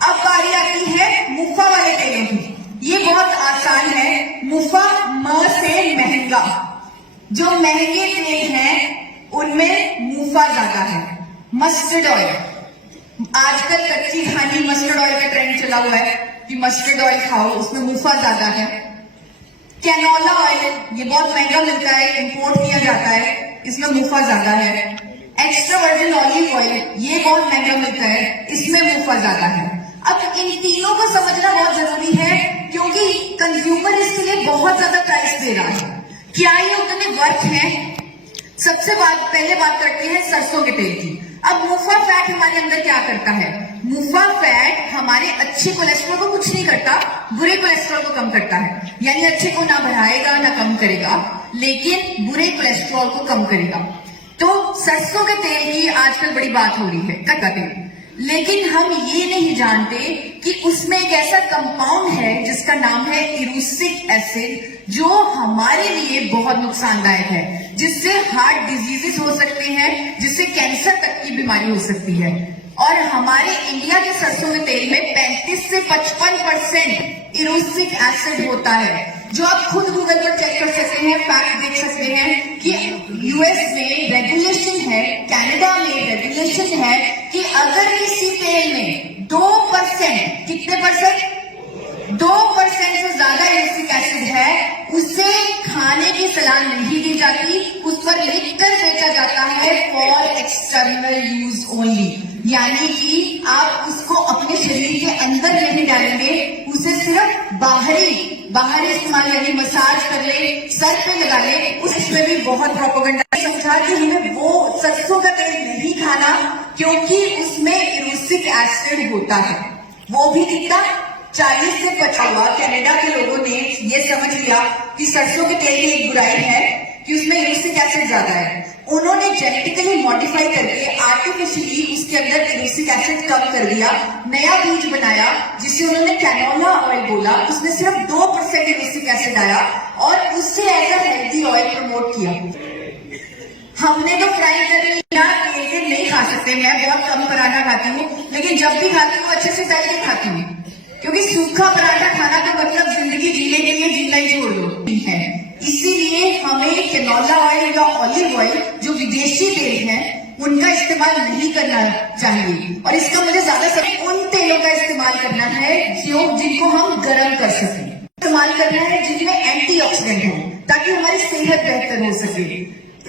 अब बारी आती है मुफा वाले तेलों की। ये बहुत आसान है। मुफा म से महंगा, जो महंगे तेल हैं उनमें मुफा ज्यादा है। मस्टर्ड ऑयल, आजकल कच्ची खानी मस्टर्ड ऑयल का ट्रेंड चला हुआ है कि मस्टर्ड ऑयल खाओ, उसमें मुफा ज्यादा है। कैनोला ऑयल, ये बहुत महंगा मिलता है, इंपोर्ट किया जाता है, इसमें मुफा ज्यादा है। एक्स्ट्रा वर्जिन ऑलिव ऑयल, ये बहुत महंगा मिलता है, इसमें मुफा ज्यादा है। अब इन तीनों को समझना बहुत जरूरी है, क्योंकि कंज्यूमर इसके लिए बहुत ज्यादा प्राइस दे रहा है। क्या ये उतने वर्थ है? सबसे पहले बात करते हैं सरसों के तेल की। अब मुफा फैट हमारे अंदर क्या करता है? मुफा फैट हमारे अच्छे कोलेस्ट्रॉल को कुछ नहीं करता, बुरे कोलेस्ट्रॉल को कम करता है। यानी अच्छे को ना बढ़ाएगा ना कम करेगा, लेकिन बुरे कोलेस्ट्रॉल को कम करेगा। तो सरसों के तेल की आजकल बड़ी बात हो रही है, कटका तेल, लेकिन हम ये नहीं जानते कि उसमें एक ऐसा कंपाउंड है जिसका नाम है इरूसिक एसिड, जो हमारे लिए बहुत नुकसानदायक है, जिससे हार्ट डिजीजेस हो सकते हैं, जिससे कैंसर तक की बीमारी हो सकती है। और हमारे इंडिया के सरसों के तेल में 35 से 55% इरूसिक एसिड होता है, जो आप खुद गूगल पर चेक कर सकते हैं, फैक्ट देख सकते हैं कि यूएस में रेगुलेशन है, कनाडा में रेगुलेशन है कि अगर किसी तेल में 2%, कितने परसेंट? 2% से ज्यादा इरूसिक एसिड है, उसे खाने की सलाह नहीं दी जाती, उस पर लिखकर बेचा जाता है फॉर एक्सटर्नल यूज ओनली। यानी कि आप उसको अपने शरीर के अंदर नहीं डालेंगे, उसे सिर्फ बाहरी इस्तेमाल, यानी मसाज कर ले, सर पे लगा ले। उसमें भी बहुत प्रोपेगेंडा समझा कि हमें वो सरसों का तेल नहीं खाना, क्योंकि उसमें इरूसिक एसिड होता है। वो भी कितना? 40 से 50। कनाडा के लोगों ने ये समझ लिया कि सरसों के तेल की एक बुराई है कि उसमें इरूसिक एसिड ज्यादा है। उन्होंने जेनेटिकली मॉडिफाई करके आर्टिफिशियली उसके अंदर इरूसिक एसिड कम कर दिया, नया बीज बनाया जिसे उन्होंने कैनोला ऑयल बोला। उसमें सिर्फ 2% इरूसिक एसिड आया और उससे as a healthy oil promote किया। हमने तो फ्राई कर लिया, तेल नहीं खा सकते। मैं बहुत कम पराठा खाती हूँ, लेकिन जब भी खाती हूँ अच्छे से तल के खाती हूँ, क्योंकि सूखा पराठा खाना तो मतलब जिंदगी जीने के लिए जीना ही छोड़ दो है। इसीलिए हमें कैनोला ऑयल या ऑलिव ऑयल, जो विदेशी तेल है, उनका इस्तेमाल नहीं करना चाहिए। और इसका मुझे ज्यादा समय उन तेलों का इस्तेमाल करना है जिनको हम गर्म कर सकें, इस्तेमाल करना है जिनमें एंटीऑक्सीडेंट हो, ताकि हमारी सेहत बेहतर हो सके।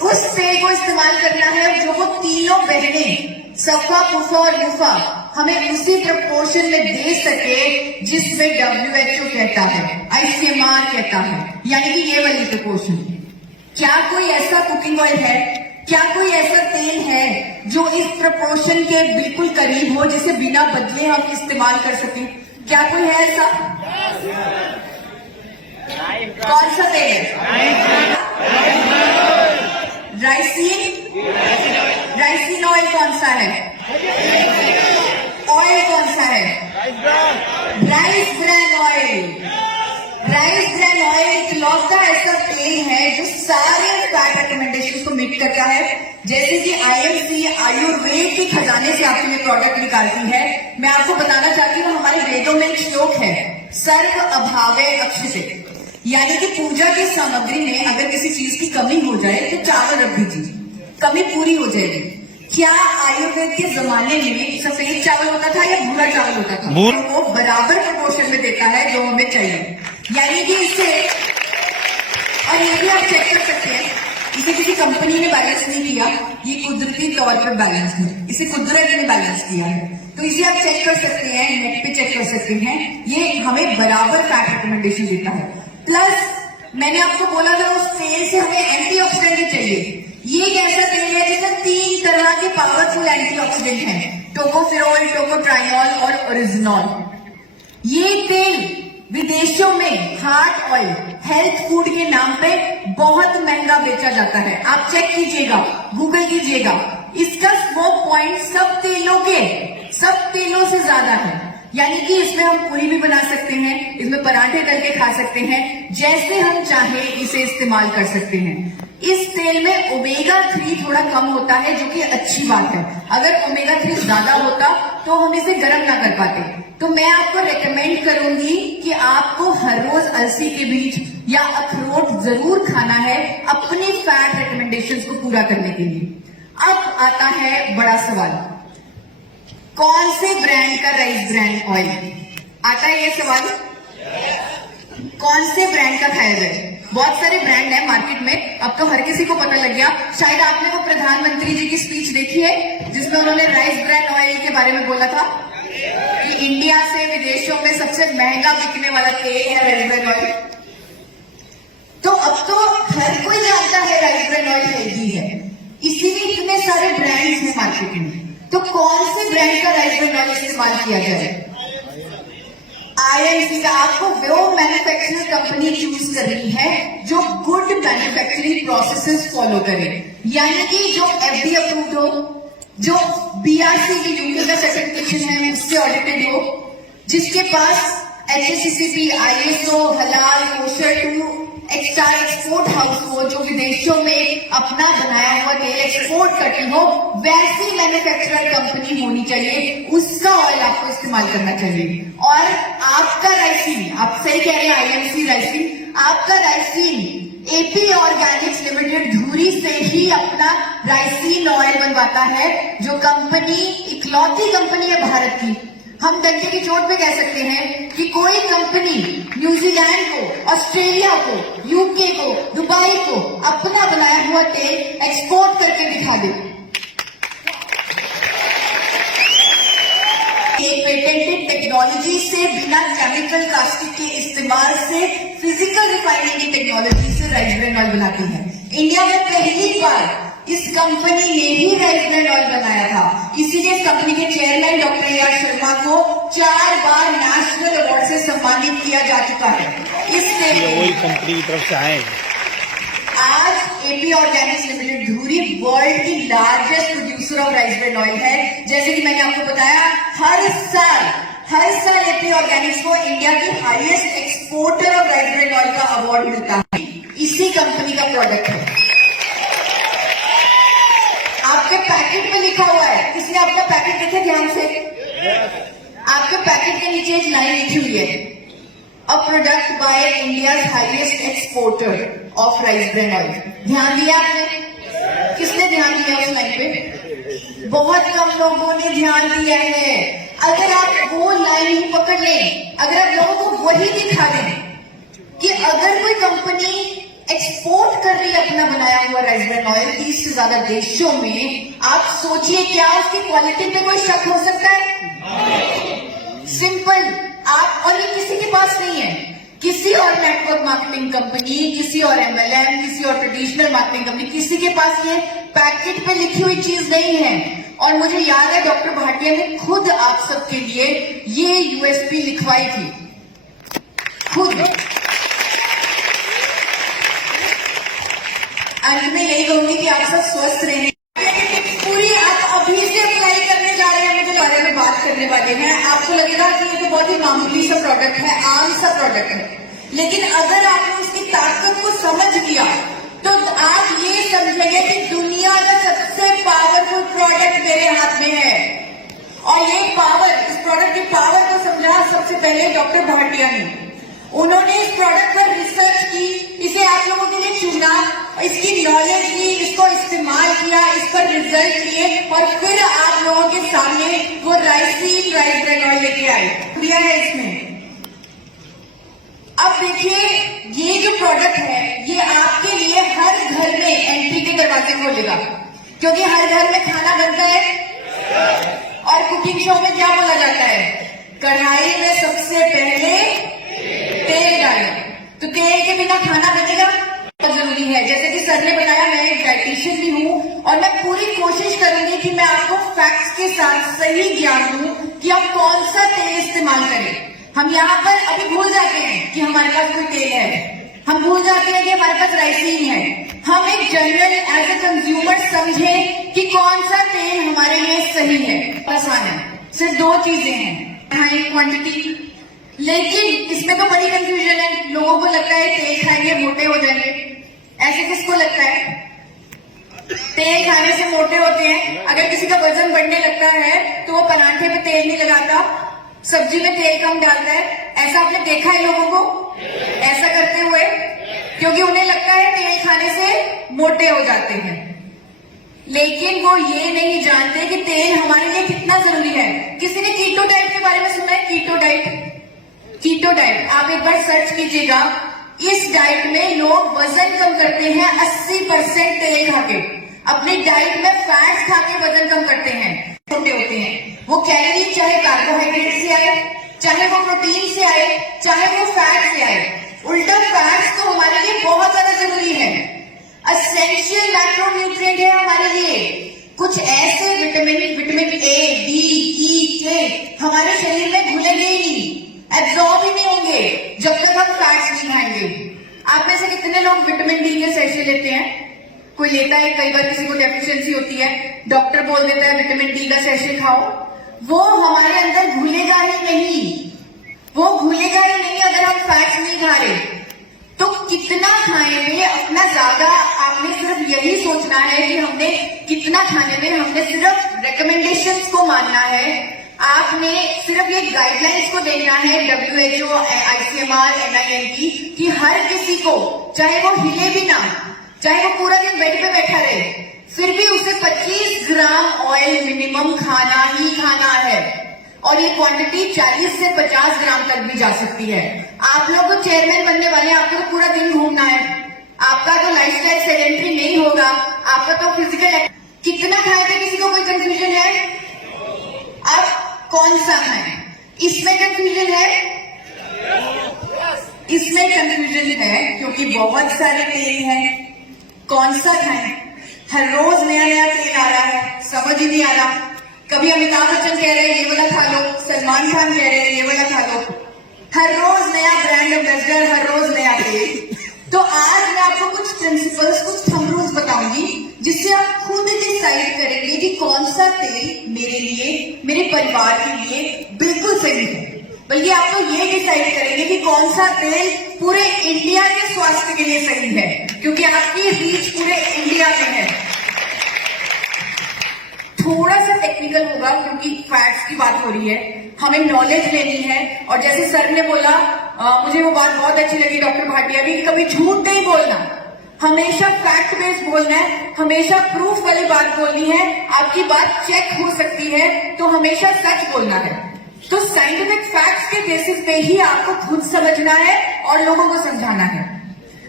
उस तेल को इस्तेमाल करना है जो वो तीनों बहनें सफा, पुफा और मुफा हमें उसी प्रपोर्शन में दे सके जिसमें WHO कहता है, ICMR कहता है, यानी कि ये वाली प्रपोर्शन। क्या कोई ऐसा कुकिंग ऑयल है, क्या कोई ऐसा तेल है जो इस प्रपोर्शन के बिल्कुल करीब हो, जिसे बिना बदले हम इस्तेमाल कर सकें? क्या कोई है ऐसा? कौन सा तेल है? राइसिन ऑयल कौन सा है? ऑयल कौन सा है? इकलौता ऐसा तेल है जो सारे फैट रिकमेंडेशन को मीट करता है। जैसे कि आईएमसी आयुर्वेद के खजाने से आपके लिए प्रोडक्ट निकालती है। मैं आपको बताना चाहती हूँ, हमारे वेदों में एक श्लोक है, सर्व अभावे अक्षते, यानी कि पूजा की सामग्री में अगर किसी चीज की कमी हो जाए तो चावल रख दीजिए, कमी पूरी हो जाएगी। क्या आयुर्वेद के जमाने में सफेद चावल होता था या भूरा चावल होता था? वो बराबर प्रपोर्शन में देता है जो हमें चाहिए, यानी कि इससे, और ये भी आप चेक कर सकते हैं, इसे किसी कंपनी ने बैलेंस नहीं किया, ये कुदरती तौर पर बैलेंस है, इसे कुदरत ने बैलेंस किया है। तो इसे आप चेक कर सकते हैं, नेट पे चेक कर सकते हैं, ये हमें बराबर फैट रिकमेंडेशन देता है। प्लस मैंने आपको बोला था उस तेल से हमें एंटीऑक्सीडेंट चाहिए। ये एक ऐसा तेल है जिसमें 3 तरह के पावरफुल एंटीऑक्सीडेंट हैं, टोकोफेरोल, टोकोट्राइनॉल और ओरिजिनॉल। ये तेल विदेशों में हार्ट ऑयल, हेल्थ फूड के नाम पे बहुत महंगा बेचा जाता है। आप चेक कीजिएगा, गूगल कीजिएगा, इसका स्मोक पॉइंट सब तेलों से ज्यादा है। यानी कि इसमें हम पूरी भी बना सकते हैं, इसमें पराठे तल के खा सकते हैं, जैसे हम चाहे इसे इस्तेमाल कर सकते हैं। इस तेल में ओमेगा 3 थोड़ा कम होता है, जो कि अच्छी बात है। अगर ओमेगा 3 ज्यादा होता तो हम इसे गर्म ना कर पाते। तो मैं आपको रेकमेंड करूंगी कि आपको हर रोज अलसी के बीज या अखरोट जरूर खाना है अपनी फैट रिकमेंडेशंस को पूरा करने के लिए। अब आता है बड़ा सवाल, कौन से ब्रांड का राइस ब्रांड ऑयल आता है? ये सवाल कौन से ब्रांड का खाया जाए? बहुत सारे ब्रांड है मार्केट में, अब तो हर किसी को पता लग गया। शायद आपने वो प्रधानमंत्री जी की स्पीच देखी है जिसमें उन्होंने राइस ब्रांड ऑयल के बारे में बोला था कि इंडिया से विदेशों में सबसे महंगा बिकने वाला तेल है राइस ब्रांड ऑयल। तो अब तो हर कोई जानता है राइस ब्रांड ऑयल हेल्दी है, इसीलिए इतने सारे ब्रांड्स हैं मार्केट में। तो कौन से ब्रांड का राइस ब्रांड ऑयल इस्तेमाल किया जाए? आईएमसी का आपको वो मैन्युफैक्चरर कंपनी चूज करनी है जो गुड मैन्युफैक्चरिंग प्रोसेसेस फॉलो करे, यानी कि जो एफडीए अप्रूव्ड हो, जो बीआरसी की यूके का सर्टिफिकेशन है उससे ऑडिटेड हो, जिसके पास एचएसीसीपी, आईएसओ, हलाल, कोशर टू एक्सटार एक्सपोर्ट हाउस हो, जो विदेशों में अपना बनाया हुआ तेल एक्सपोर्ट करती हो, वैसी मैन्युफैक्चरर कंपनी होनी चाहिए, उसका ऑयल आपको इस्तेमाल करना चाहिए। और आपका राइसिन, आप सही कह रहे हैं, आईएमसी राइसिन, आपका राइसिन एपी ऑर्गेनिक्स लिमिटेड धुरी से ही अपना राइसिन ऑयल बनवाता है, जो कंपनी इकलौती कंपनी है भारत की। हम डंडे की चोट पे कह सकते हैं कि कोई कंपनी न्यूजीलैंड को, ऑस्ट्रेलिया को, यूके को, दुबई को अपना बनाया हुआ तेल एक्सपोर्ट करके दिखा दे। एक पेटेंटेड टेक्नोलॉजी से, बिना केमिकल कास्टिक के इस्तेमाल से, फिजिकल रिफाइनिंग की टेक्नोलॉजी से राइस ब्रांड ऑयल बनाती है। इंडिया में पहली बार इस कंपनी ने ही राइस ब्रांड ऑयल बनाया था, इसीलिए इस कंपनी के चेयरमैन डॉक्टर ए.आर. शर्मा को 4 बार नेशनल अवार्ड से सम्मानित किया जा चुका है। इससे वही कंपनी की तरफ से आए। आज एपी ऑर्गेनिक्स लिमिटेड धुरी वर्ल्ड की largest producer of rice brand oil है। जैसे कि मैंने आपको बताया, हर साल एपी ऑर्गेनिक्स को इंडिया की highest exporter of rice brand oil का अवार्ड मिलता है, इसी कंपनी का प्रोडक्ट है। आपके पैकेट में लिखा हुआ है, किसने आपका पैकेट देखे ध्यान से? आपके पैकेट के नीचे एक लाइन लिखी हुई है, a product by India highest exporter of rice brand oil. ध्यान दिया आपने? किसने ध्यान दिया उस लाइन पे? बहुत कम लोगों ने ध्यान दिया है। अगर आप वो लाइन ही पकड़ लें, अगर आप लोगों को वही दिखा दें कि अगर कोई कंपनी एक्सपोर्ट कर रही है अपना बनाया हुआ राइस ब्रांड ऑयल 30 से ज्यादा देशों में, आप सोचिए क्या उसकी क्वालिटी पे कोई शक हो सकता है? सिंपल। आप, और ये किसी के पास नहीं है, किसी और नेटवर्क मार्केटिंग कंपनी, किसी और एमएलएम, किसी और ट्रेडिशनल मार्केटिंग कंपनी, किसी के पास ये पैकेट पे लिखी हुई चीज नहीं है। और मुझे याद है डॉक्टर भाटिया ने खुद आप सबके लिए ये यूएसपी लिखवाई थी, खुद। अंत में यही कहूंगी कि आप सब स्वस्थ रहें। पूरी आप अभी से अप्लाई करने जा रहे हैं, मुझे बारे में बात करने वाले हैं। आपको लगेगा कि ये तो बहुत ही मामूली सा प्रोडक्ट है, आम सा प्रोडक्ट है, लेकिन अगर आपने उसकी ताकत को समझ लिया तो आप ये समझेंगे कि दुनिया का सबसे पावरफुल प्रोडक्ट मेरे हाथ में है। और ये पावर, इस प्रोडक्ट की पावर को समझा सबसे पहले डॉक्टर भाटिया ने। उन्होंने इस प्रोडक्ट पर रिसर्च की, इसे आप लोगों के लिए चुना, इसकी नॉलेज ली, इसको इस्तेमाल किया, इस पर रिजल्ट लिए और फिर आप लोगों के सामने वो राइसीन राइस ब्रेन ऑयल लेके आए, दिया है इसमें। अब देखिए, ये जो प्रोडक्ट है ये आपके लिए हर घर में एंट्री के दरवाजे खोलेगा, क्योंकि हर घर में खाना बनता है और कुकिंग शो में क्या बोला जाता है, कढ़ाई में सबसे पहले तेल डालें। तो तेल के बिना खाना बनेगा, बहुत जरूरी है। जैसे कि सर ने बताया, मैं एक डाइटिशियन भी हूँ और मैं पूरी कोशिश करूंगी कि मैं आपको फैक्ट्स के साथ सही ज्ञान दूं कि आप कौन सा तेल इस्तेमाल करें। हम यहाँ पर अभी भूल जाते हैं कि हमारे पास कोई तेल है, हम भूल जाते हैं कि हमारे पास राइसीन है। हम एक जनरल एज ए कंज्यूमर समझें कि कौन सा तेल हमारे लिए सही है। आसान है, सिर्फ दो चीजें हैं, हाई क्वांटिटी। लेकिन इसमें तो बड़ी कंफ्यूजन है, लोगों को लगता है तेल खाएंगे मोटे हो जाएंगे। ऐसे किसको लगता है? तेल खाने से मोटे होते हैं। अगर किसी का वजन बढ़ने लगता है तो वो पराठे पे तेल नहीं लगाता, सब्जी में तेल कम डालता है। ऐसा आपने देखा है लोगों को ऐसा करते हुए, क्योंकि उन्हें लगता है तेल खाने से मोटे हो जाते हैं। लेकिन वो ये नहीं जानते कि तेल हमारे लिए कितना जरूरी है। किसी ने कीटो डाइट के बारे में सुना है? कीटो डाइट, कीटो डाइट आप एक बार सर्च कीजिएगा। इस डाइट में लोग वजन कम करते हैं 80% तेल खा के। अपनी डाइट में फैट्स खा के वजन कम करते हैं, छोटे होते हैं। वो कैलोरी चाहे कार्बोहाइड्रेट से आए, चाहे वो प्रोटीन से आए, चाहे वो फैट से आए। उल्टा फैट्स तो हमारे लिए बहुत ज्यादा जरूरी है, एसेंशियल मैक्रोन्यूट्रिएंट है हमारे लिए। कुछ ऐसे विटामिन ए, डी, ई, के हमारे शरीर में घुलेंगे ही नहीं, एब्जॉर्ब ही नहीं होंगे जब तक हम फैट्स नहीं खाएंगे। आप में से कितने लोग विटामिन डी के सैशे लेते हैं? कोई लेता है? कई बार किसी को डेफिशिएंसी होती है, डॉक्टर बोल देता है विटामिन डी का सैशे खाओ। वो हमारे अंदर घुलेगा ही नहीं, वो घुलेगा ही नहीं अगर हम फैट्स नहीं खा रहे। तो कितना खाएंगे अपना ज्यादा, आपने सिर्फ यही सोचना है कि हमने कितना खाने में, हमने सिर्फ रिकमेंडेशंस को मानना है। आपने सिर्फ ये गाइडलाइंस को देखना है, WHO, ICMR, NIMT, कि हर किसी को, चाहे वो हिले भी ना, चाहे वो पूरा दिन बेड पे बैठा रहे, फिर भी उसे 25 ग्राम ऑयल मिनिमम खाना ही खाना है। और ये क्वांटिटी 40 से 50 ग्राम तक भी जा सकती है। आप लोग तो चेयरमैन बनने वाले हैं, आपको तो पूरा दिन घूमना है, आपका तो लाइफस्टाइल सेडेंटरी नहीं होगा, आपका तो फिजिकल। कितना खाएगा किसी को कोई कंफ्यूजन है? अब कौन सा खाएं, इसमें कंफ्यूजन है, इसमें कंफ्यूजन है, क्योंकि बहुत सारे तेल हैं। कौन सा खाएं? हर रोज नया नया तेल आ रहा है, समझ ही नहीं आ रहा। कभी अमिताभ बच्चन कह रहे हैं ये वाला खा लो, सलमान खान कह रहे हैं ये वाला खा लो। हर रोज नया ब्रांड एम्बेसडर, हर रोज नया तेल। तो आज मैं आपको कुछ प्रिंसिपल्स, कुछ थंब रूल्स बताऊंगी जिससे आप खुद डिसाइड करेंगे कि कौन सा तेल मेरे लिए, मेरे परिवार के लिए बिल्कुल सही है। बल्कि आप तो ये डिसाइड करेंगे कि कौन सा तेल पूरे इंडिया के स्वास्थ्य के लिए सही है, क्योंकि आपकी रीच पूरे इंडिया में है। थोड़ा सा टेक्निकल होगा क्योंकि फैट्स की बात हो रही है, हमें नॉलेज लेनी है। और जैसे सर ने बोला, मुझे वो बात बहुत अच्छी लगी डॉक्टर भाटिया की, कभी झूठ नहीं बोलना, हमेशा फैक्ट बेस्ड बोलना है, हमेशा प्रूफ वाली बात बोलनी है। आपकी बात चेक हो सकती है तो हमेशा सच बोलना है। तो साइंटिफिक फैक्ट्स के बेसिस पे ही आपको खुद समझना है और लोगों को समझाना है।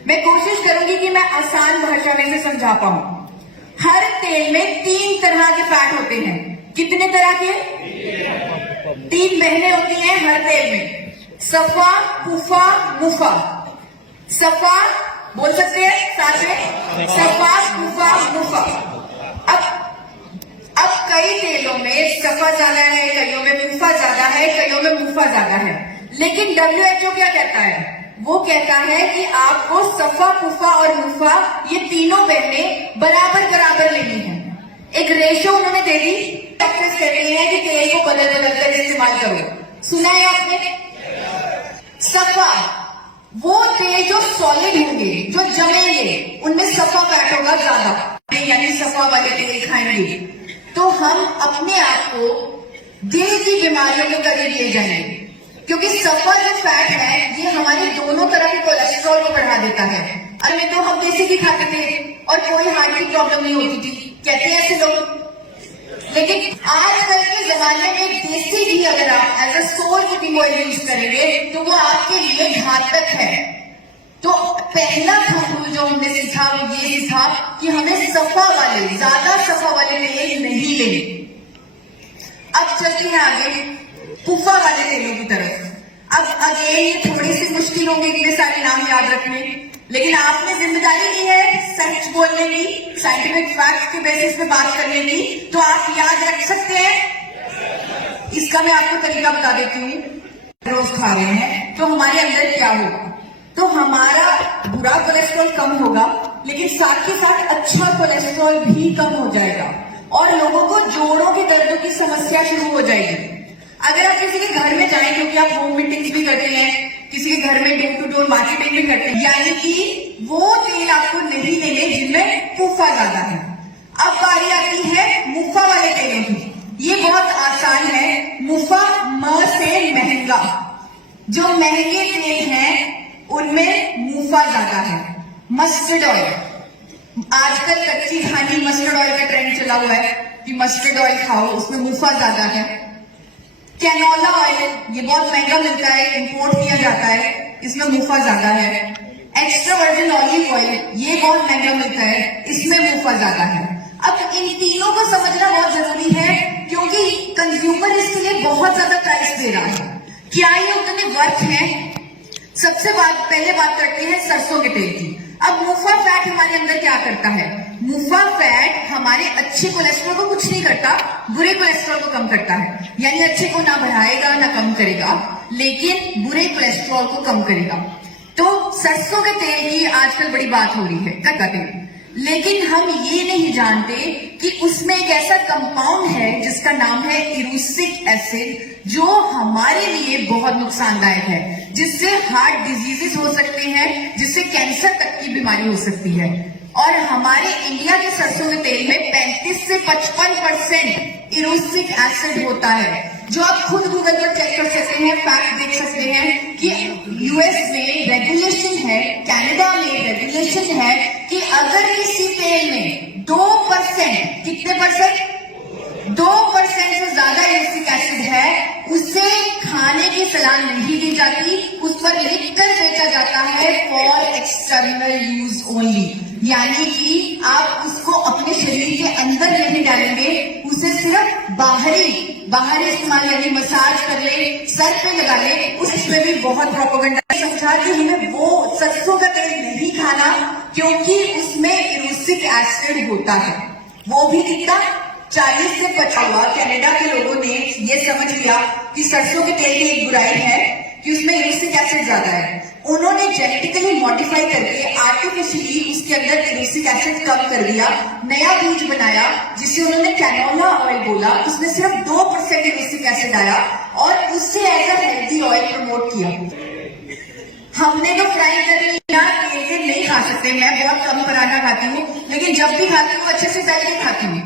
मैं कोशिश करूंगी कि मैं आसान भाषा में से समझा पाऊं। हर तेल में 3 तरह के फैट होते हैं। कितने तरह के? 3 बहनें होती हैं हर तेल में, सफा, कुफा, मुफा। सफा बोल सकते हैं साथ में, सफा, कुफा, मुफा। अब कई तेलों में सफा ज्यादा है, कईयों में मुफा ज्यादा है, कईयों में मुफा ज्यादा है। लेकिन WHO क्या कहता है? वो कहता है कि आपको सफा, कुफा और मुफा, ये तीनों बहनें बराबर बराबर लेनी है। एक रेशो उन्होंने दे दी। डॉक्टर्स कहते हैं कि तेल को बदल बदल कर इस्तेमाल करो। सुना है आपने? सफा वो तेल जो सॉलिड होंगे, जो जमेंगे, उनमें सफा फैट होगा ज्यादा, यानी सफा वाले तेल खाएंगे तो हम अपने आप को दिल की बीमारियों के करीब ले जाएंगे। क्योंकि सफा जो फैट है ये हमारे दोनों तरह के कोलेस्ट्रॉल को बढ़ा देता है। अरे तो हम देसी घी खाते थे और कोई हार्ट की प्रॉब्लम नहीं होती थी, कहते हैं ऐसे लोग। लेकिन आजकल के जमाने में देसी घी अगर आप as a sole cooking oil use करेंगे तो वो आपके लिए घातक है। तो पहला रूल जो हमने सीखा वो ये सीखा कि हमें सफा वाले, ज्यादा सफा वाले तेल नहीं लेने। अब चलते हैं आगे पुफा वाले तेलों की तरफ। अब अगेन ये थोड़ी सी मुश्किल होंगे इतने सारे नाम याद रखने, लेकिन आपने जिम्मेदारी ली है सच बोलने की, साइंटिफिक फैक्ट के बेसिस पे बात करने की, तो आप याद रख सकते हैं। इसका मैं आपको तरीका बता देती हूँ। रोज खा रहे हैं तो हमारे अंदर क्या होगा, तो हमारा बुरा कोलेस्ट्रॉल कम होगा, लेकिन साथ ही साथ अच्छा कोलेस्ट्रॉल भी कम हो जाएगा और लोगों को जोड़ों के दर्द की समस्या शुरू हो जाएगी। अगर आप किसी के घर में जाएं, क्योंकि आप होम मीटिंग्स भी करते हैं, किसी के घर में डोर टू डोर मार्केटिंग भी करते हैं, यानी कि वो तेल आपको नहीं लेने जिनमें मुफा ज्यादा है। अब बारी आती है मुफा वाले तेलों की। ये बहुत आसान है। मुफा म से महंगा, जो महंगे तेल हैं उनमें मुफा ज्यादा है। मस्टर्ड ऑयल, आजकल कच्ची खानी मस्टर्ड ऑयल का ट्रेंड चला हुआ है कि मस्टर्ड ऑयल खाओ, उसमें मुफा ज्यादा है। कैनोला ऑयल, ये बहुत महंगा मिलता है, इंपोर्ट किया जाता है, इसमें मुफा ज्यादा है। एक्स्ट्रा वर्जिन ऑलिव ऑयल, ये बहुत महंगा मिलता है, इसमें मुफा ज्यादा है। अब इन तीनों को समझना बहुत जरूरी है, क्योंकि कंज्यूमर इसके लिए बहुत ज्यादा प्राइस दे रहा है। क्या ये उतने वर्थ है? सबसे पहले बात करते हैं सरसों के तेल की। अब मुफा फैट हमारे अंदर क्या करता है? मुफा फैट हमारे अच्छे कोलेस्ट्रॉल को कुछ नहीं करता, बुरे कोलेस्ट्रॉल को कम करता है। यानी अच्छे को ना बढ़ाएगा ना कम करेगा, लेकिन बुरे कोलेस्ट्रॉल को कम करेगा। तो सरसों के तेल की आजकल बड़ी बात हो रही है, कड़का तेल, लेकिन हम ये नहीं जानते कि उसमें एक ऐसा कंपाउंड है जिसका नाम है इरूसिक एसिड, जो हमारे लिए बहुत नुकसानदायक है, जिससे हार्ट डिजीजेस हो सकते हैं, जिससे कैंसर तक की बीमारी हो सकती है। और हमारे इंडिया के सरसों के तेल में 35 से 55% इरूसिक एसिड होता है, जो आप खुद गूगल पर चेक कर सकते हैं, फैक्ट देख सकते हैं कि यूएस में रेगुलेशन है, कनाडा में रेगुलेशन है कि अगर किसी तेल में 2%, कितने परसेंट? 2% से ज्यादा इरूसिक एसिड है, उसे खाने की सलाह नहीं दी जाती, उस पर लिखकर बेचा जाता है फॉर एक्सटर्नल यूज ओनली। यानी कि आप उसको अपने शरीर के अंदर नहीं डालेंगे, उसे सिर्फ बाहरी इस्तेमाल, यानी मसाज कर ले, सर पे लगा ले। उसमें भी बहुत प्रोपेगेंडा समझा कि हमें वो सरसों का तेल नहीं खाना, क्योंकि उसमें इरूसिक एसिड होता है। वो भी कितना? 40 से 50। कनाडा के लोगों ने ये समझ लिया कि सरसों के तेल की एक बुराई है कि उसमें इरूसिक एसिड ज्यादा है। उन्होंने जेनेटिकली मॉडिफाई करके आर्टिफिशियली उसके अंदर इरूसिक एसिड कम कर दिया, नया बीज बनाया जिसे उन्होंने कैनोला ऑयल बोला। उसमें सिर्फ 2% इरूसिक एसिड आया और उससे as a healthy oil promote किया। हमने तो फ्राई कर लिया, तेल से नहीं खा सकते। मैं बहुत कम पराठा खाती हूँ, लेकिन जब भी खाती हूँ अच्छे से तल के खाती हूँ,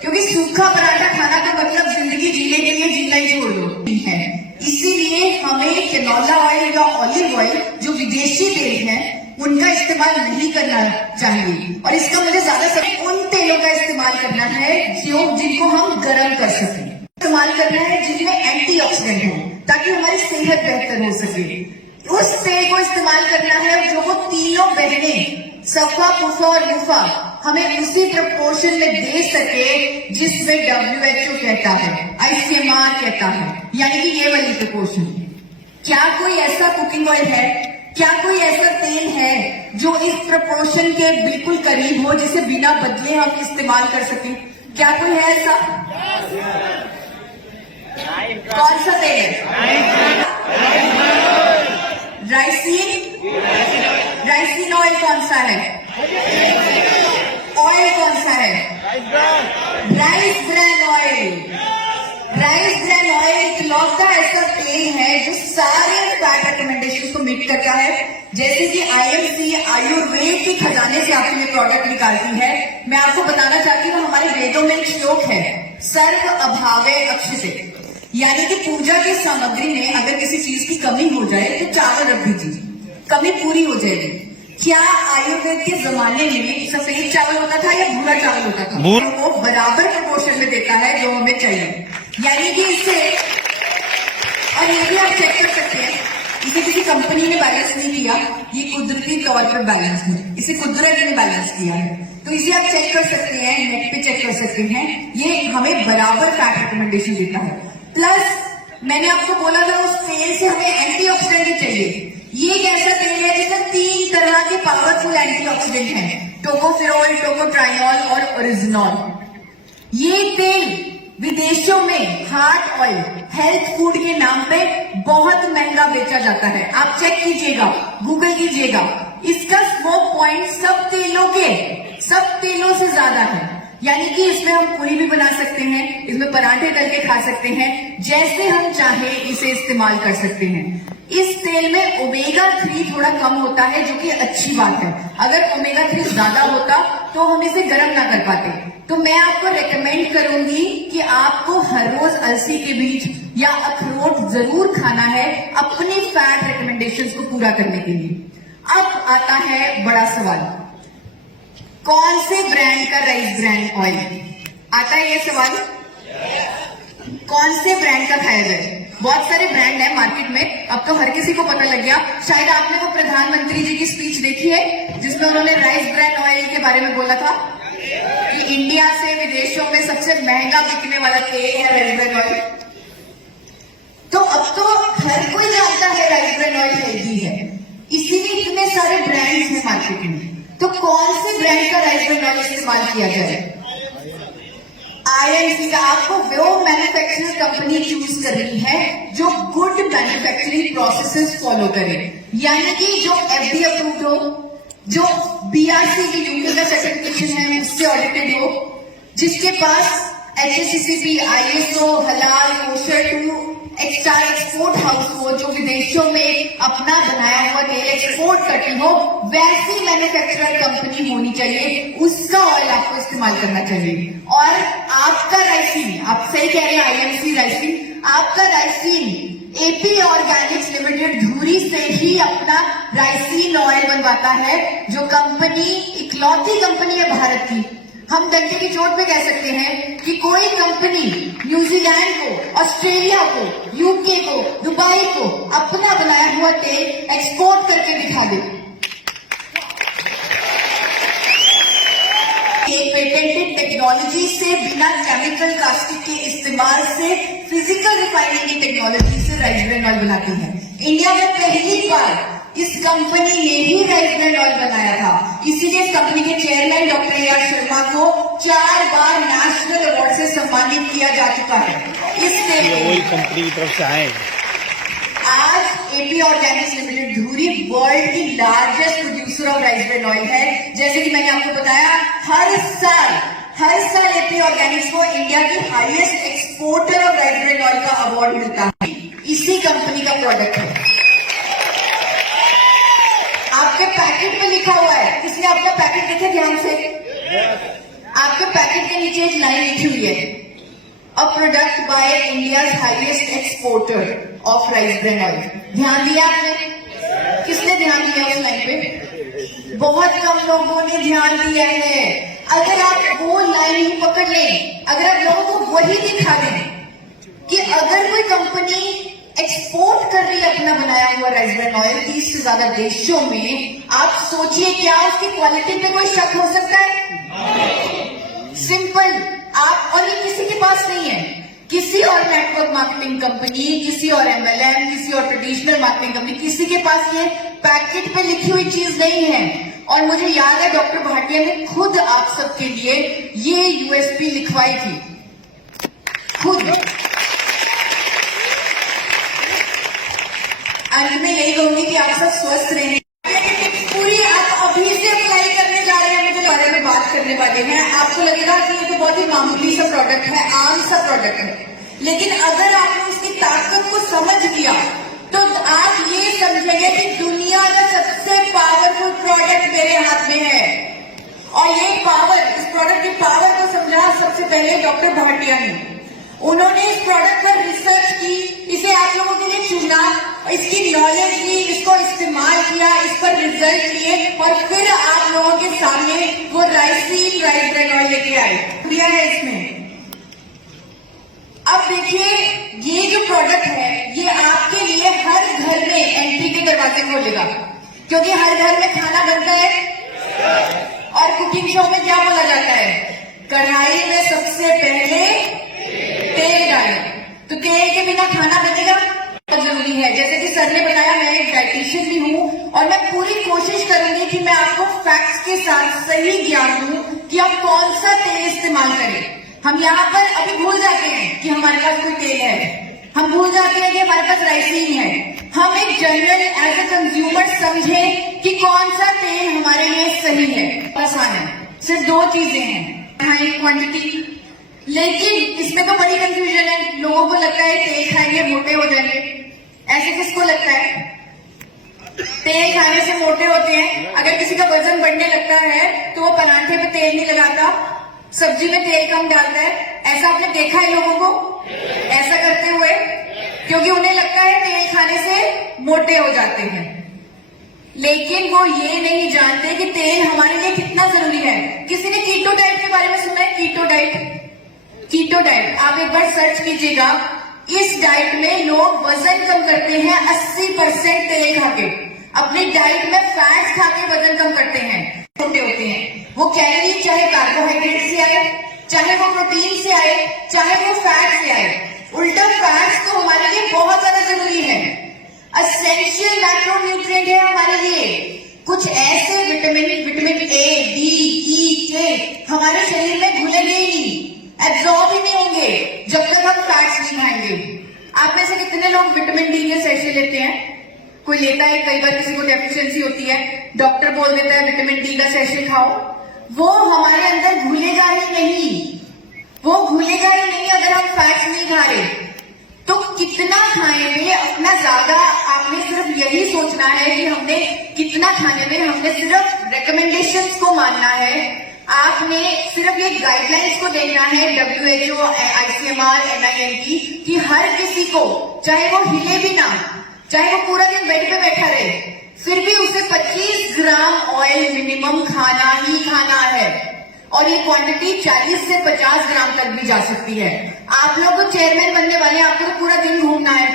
क्योंकि सूखा पराठा खाना तो मतलब जिंदगी जीने के लिए जीना ही छोड़ दो है। इसीलिए हमें कैनोला ऑयल या ऑलिव ऑयल, जो विदेशी तेल है, उनका इस्तेमाल नहीं करना चाहिए। और इसका मुझे ज्यादातर उन तेलों का इस्तेमाल करना है जिनको हम गर्म कर सकें, इस्तेमाल करना है जिनमें एंटीऑक्सीडेंट हो, ताकि हमारी सेहत बेहतर हो सके। उस तेल को इस्तेमाल करना है जो वो तीनों बहनें सफा, पुफा और मुफा हमें उसी प्रपोर्शन में दे सके जिसमें WHO कहता है, ICMR कहता है, यानी कि ये वाली प्रपोर्शन। क्या कोई ऐसा कुकिंग ऑयल है, क्या कोई ऐसा तेल है जो इस प्रपोर्शन के बिल्कुल करीब हो, जिसे बिना बदले हम इस्तेमाल कर सकें? क्या कोई है ऐसा? कौन सा तेल है? राइसिन ऑयल कौन सा है? ऑयल कौन सा है? Rice bran oil. Rice bran oil इकलौता ऐसा तेल ये है जो सारे फैट रिकमेंडेशन को मीट करता है। जैसे कि आईएमसी आयुर्वेद के खजाने से आपके लिए प्रोडक्ट निकालती है। मैं आपको बताना चाहती हूँ, हमारे वेदों में एक श्लोक है, सर्व अभावे अक्षते, यानी कि पूजा की सामग्री में अगर किसी चीज की कमी हो जाए तो चावल रख दीजिए, कमी पूरी हो जाएगी। क्या आयुर्वेद के जमाने में सफेद चावल होता था या भूरा चावल होता था? वो बराबर प्रपोर्शन में देता है जो हमें चाहिए, यानी कि इससे, और ये भी आप चेक कर सकते हैं, इसे किसी कंपनी ने बैलेंस नहीं किया, ये कुदरती तौर पर बैलेंस है, इसे कुदरत ने बैलेंस किया है। तो इसे आप चेक कर सकते हैं, नेट पे चेक कर सकते हैं, ये हमें बराबर फैट रिकमेंडेशन देता है। प्लस मैंने आपको बोला था उस तेल से हमें एंटीऑक्सीडेंट चाहिए। ये एक ऐसा तेल है जिसमें 3 तरह के पावरफुल एंटीऑक्सीडेंट हैं, टोकोफेरोल, टोकोट्राइनॉल और ओरिजिनॉल। ये तेल विदेशों में हार्ट ऑयल, हेल्थ फूड के नाम पे बहुत महंगा बेचा जाता है। आप चेक कीजिएगा, गूगल कीजिएगा, इसका स्मोक पॉइंट सब तेलों से ज्यादा है। यानी कि इसमें हम पूरी भी बना सकते हैं, इसमें पराठे तल के खा सकते हैं, जैसे हम चाहे इसे इस्तेमाल कर सकते हैं। इस तेल में ओमेगा 3 थोड़ा कम होता है, जो कि अच्छी बात है। अगर ओमेगा 3 ज्यादा होता तो हम इसे गर्म ना कर पाते। तो मैं आपको रेकमेंड करूंगी कि आपको हर रोज अलसी के बीज या अखरोट जरूर खाना है अपनी फैट रिकमेंडेशंस को पूरा करने के लिए। अब आता है बड़ा सवाल, कौन से ब्रांड का राइस ब्रांड ऑयल आता है? ये सवाल कौन से ब्रांड का खाया जाए? बहुत सारे ब्रांड है मार्केट में, अब तो हर किसी को पता लग गया। शायद आपने वो प्रधानमंत्री जी की स्पीच देखी है जिसमें उन्होंने राइस ब्रांड ऑयल के बारे में बोला था कि इंडिया से विदेशों में सबसे महंगा बिकने वाला तेल है राइस ब्रांड ऑयल। तो अब तो हर कोई जानता है राइस ब्रांड ऑयल हेल्दी है, इसीलिए इतने सारे ब्रांड्स हैं मार्केट में। तो कौन से ब्रांड का राइस ब्रांड ऑयल इस्तेमाल किया जाए? आईएमसी का। आपको वो मैन्युफैक्चरर कंपनी चूज करनी है जो गुड मैन्युफैक्चरिंग प्रोसेसेस फॉलो करे, यानी कि जो एफडी अप्रूव्ड हो, जो बीआरसी की यूके का सर्टिफिकेशन है उससे ऑडिटेड हो, जिसके पास एचएससीसीपी, आईएसओ, हलाल, कोशर टू एक्सपोर्ट हाउस हो, जो विदेशों में अपना बनाया हुआ तेल एक्सपोर्ट करती हो, वैसी मैन्युफैक्चरर कंपनी होनी चाहिए। उसका ऑयल आपको इस्तेमाल करना चाहिए। और आपका राइसिन, आप सही कह रहे हैं, आईएमसी राइसिन, आपका राइसिन एपी ऑर्गेनिक्स लिमिटेड धुरी से ही अपना राइसिन ऑयल बनवाता है, जो कंपनी इकलौती कंपनी है भारत की। हम डंडे की चोट पे कह सकते हैं कि कोई कंपनी न्यूजीलैंड को, ऑस्ट्रेलिया को, यूके को, दुबई को अपना बनाया हुआ तेल एक्सपोर्ट करके दिखा दे। पेटेंटेड टेक्नोलॉजी से, बिना केमिकल कास्टिक के इस्तेमाल से, फिजिकल रिफाइनिंग की टेक्नोलॉजी से राइस ब्रांड ऑयल बनाती है। इंडिया में पहली बार इस कंपनी ने ही राइस ब्रांड ऑयल बनाया था, इसीलिए इस कंपनी के chairman doctor A R Sharma को 4 बार नेशनल अवार्ड से सम्मानित किया जा चुका है। इससे ऑयल कंपनी की तरफ से आए। आज एपी ऑर्गेनिक्स लिमिटेड धुरी वर्ल्ड की largest producer of rice brand oil है। जैसे कि मैंने आपको बताया, हर साल एपी ऑर्गेनिक्स को इंडिया की highest exporter of rice brand oil का अवार्ड मिलता है, इसी कंपनी का प्रोडक्ट है। आपके पैकेट में लिखा हुआ है, किसने आपका पैकेट देखे ध्यान से? आपके पैकेट के नीचे एक लाइन लिखी हुई है, a product by India's highest exporter of rice brand oil. ध्यान दिया आपने? किसने ध्यान दिया उस लाइन पे? बहुत कम लोगों ने ध्यान दिया है। अगर आप वो लाइन ही पकड़ लें, अगर आप लोगों को वही दिखा दें कि अगर कोई कंपनी एक्सपोर्ट कर रही है अपना बनाया हुआ राइस ब्रांड ऑयल 30 से ज्यादा देशों में, आप सोचिए क्या उसकी क्वालिटी पे कोई शक हो सकता है? सिंपल। आप, और ये किसी के पास नहीं है, किसी और नेटवर्क मार्केटिंग कंपनी, किसी और एमएलएम, किसी और ट्रेडिशनल मार्केटिंग कंपनी, किसी के पास ये पैकेट पे लिखी हुई चीज नहीं है। और मुझे याद है डॉक्टर भाटिया ने खुद आप सबके लिए ये यूएसपी लिखवाई थी, खुद। अंत में यही कहूंगी कि आप सब स्वस्थ रहें। पूरी आप अभी से अप्लाई करने जा रहे हैं, मुझे बारे में बात करने वाले हैं। आपको लगेगा कि ये तो बहुत ही मामूली सा प्रोडक्ट है, आम सा प्रोडक्ट है, लेकिन अगर आपने उसकी ताकत को समझ लिया तो आप ये समझेंगे कि दुनिया का सबसे पावरफुल प्रोडक्ट मेरे हाथ में है। और ये पावर, इस प्रोडक्ट की पावर को समझा सबसे पहले डॉक्टर भाटिया ने। उन्होंने इस प्रोडक्ट पर रिसर्च की, इसे आप लोगों के लिए चुना, इसकी नॉलेज ली, इसको इस्तेमाल किया, इस पर रिजल्ट लिए और फिर आप लोगों के सामने वो राइसीन राइस ब्रेन ऑयल लेके आए, दिया है इसमें। अब देखिए, ये जो प्रोडक्ट है ये आपके लिए हर घर में एंट्री के दरवाजे खोलेगा, क्योंकि हर घर में खाना बनता है और कुकिंग शो में क्या बोला जाता है, कढ़ाई में सबसे पहले तेल डालें। तो तेल के बिना खाना बनेगा, बहुत जरूरी है। जैसे कि सर ने बताया, मैं एक डाइटिशियन भी हूँ और मैं पूरी कोशिश करूंगी कि मैं आपको फैक्ट्स के साथ सही ज्ञान दूं कि आप कौन सा तेल इस्तेमाल करें। हम यहाँ पर अभी भूल जाते हैं कि हमारे पास कोई तेल है, हम भूल जाते हैं कि हमारे पास राइसीन है। हम एक जनरल एज ए कंज्यूमर समझें कि कौन सा तेल हमारे लिए सही है। आसान है, सिर्फ दो चीजें हैं, क्वांटिटी। लेकिन इसमें तो बड़ी कंफ्यूजन है। लोगों को लगता है तेल खाएंगे मोटे हो जाएंगे। ऐसे किसको लगता है? तेल खाने से मोटे होते हैं। अगर किसी का वजन बढ़ने लगता है तो वो परांठे पे तेल नहीं लगाता, सब्जी में तेल कम डालता है। ऐसा आपने देखा है लोगों को ऐसा करते हुए, क्योंकि उन्हें लगता है तेल खाने से मोटे हो जाते हैं। लेकिन वो ये नहीं जानते कि तेल हमारे लिए कितना जरूरी है। किसी ने कीटो डाइट के बारे में सुना है? कीटो डाइट, कीटो डाइट आप एक बार सर्च कीजिएगा। इस डाइट में लोग वजन कम करते हैं 80% तेल खा के। अपनी डाइट में फैट्स खा के वजन कम करते हैं, छोटे होते हैं। वो कैलोरी चाहे कार्बोहाइड्रेट से आए, चाहे वो प्रोटीन से आए, चाहे वो फैट से आए। उल्टा फैट्स तो हमारे लिए बहुत ज्यादा जरूरी है, एसेंशियल मैक्रोन्यूट्रिएंट है हमारे लिए। कुछ ऐसे विटामिन ए, डी, ई, के हमारे शरीर में घुलेंगे ही नहीं, एब्जॉर्ब ही नहीं होंगे जब तक हम फैट्स नहीं खाएंगे। आप में से कितने लोग विटामिन डी के सैशे लेते हैं? कोई लेता है, कई बार किसी को डेफिशिएंसी होती है, डॉक्टर बोल देता है विटामिन डी का सैशे खाओ। वो हमारे अंदर घुलेगा ही नहीं, वो घुलेगा ही नहीं अगर हम फैट्स नहीं खा रहे। तो कितना खाएंगे अपना ज्यादा, आपने सिर्फ यही सोचना है कि हमने कितना खाने में, हमने सिर्फ रिकमेंडेशंस को मानना है। आपने सिर्फ ये गाइडलाइंस को देखना है, WHO, ICMR, NIMT, कि हर किसी को, चाहे वो हिले भी ना, चाहे वो पूरा दिन बेड पे बैठा रहे, फिर भी उसे 25 ग्राम ऑयल मिनिमम खाना ही खाना है। और ये क्वांटिटी 40 से 50 ग्राम तक भी जा सकती है। आप लोग तो चेयरमैन बनने वाले हैं, आपको तो पूरा दिन घूमना है,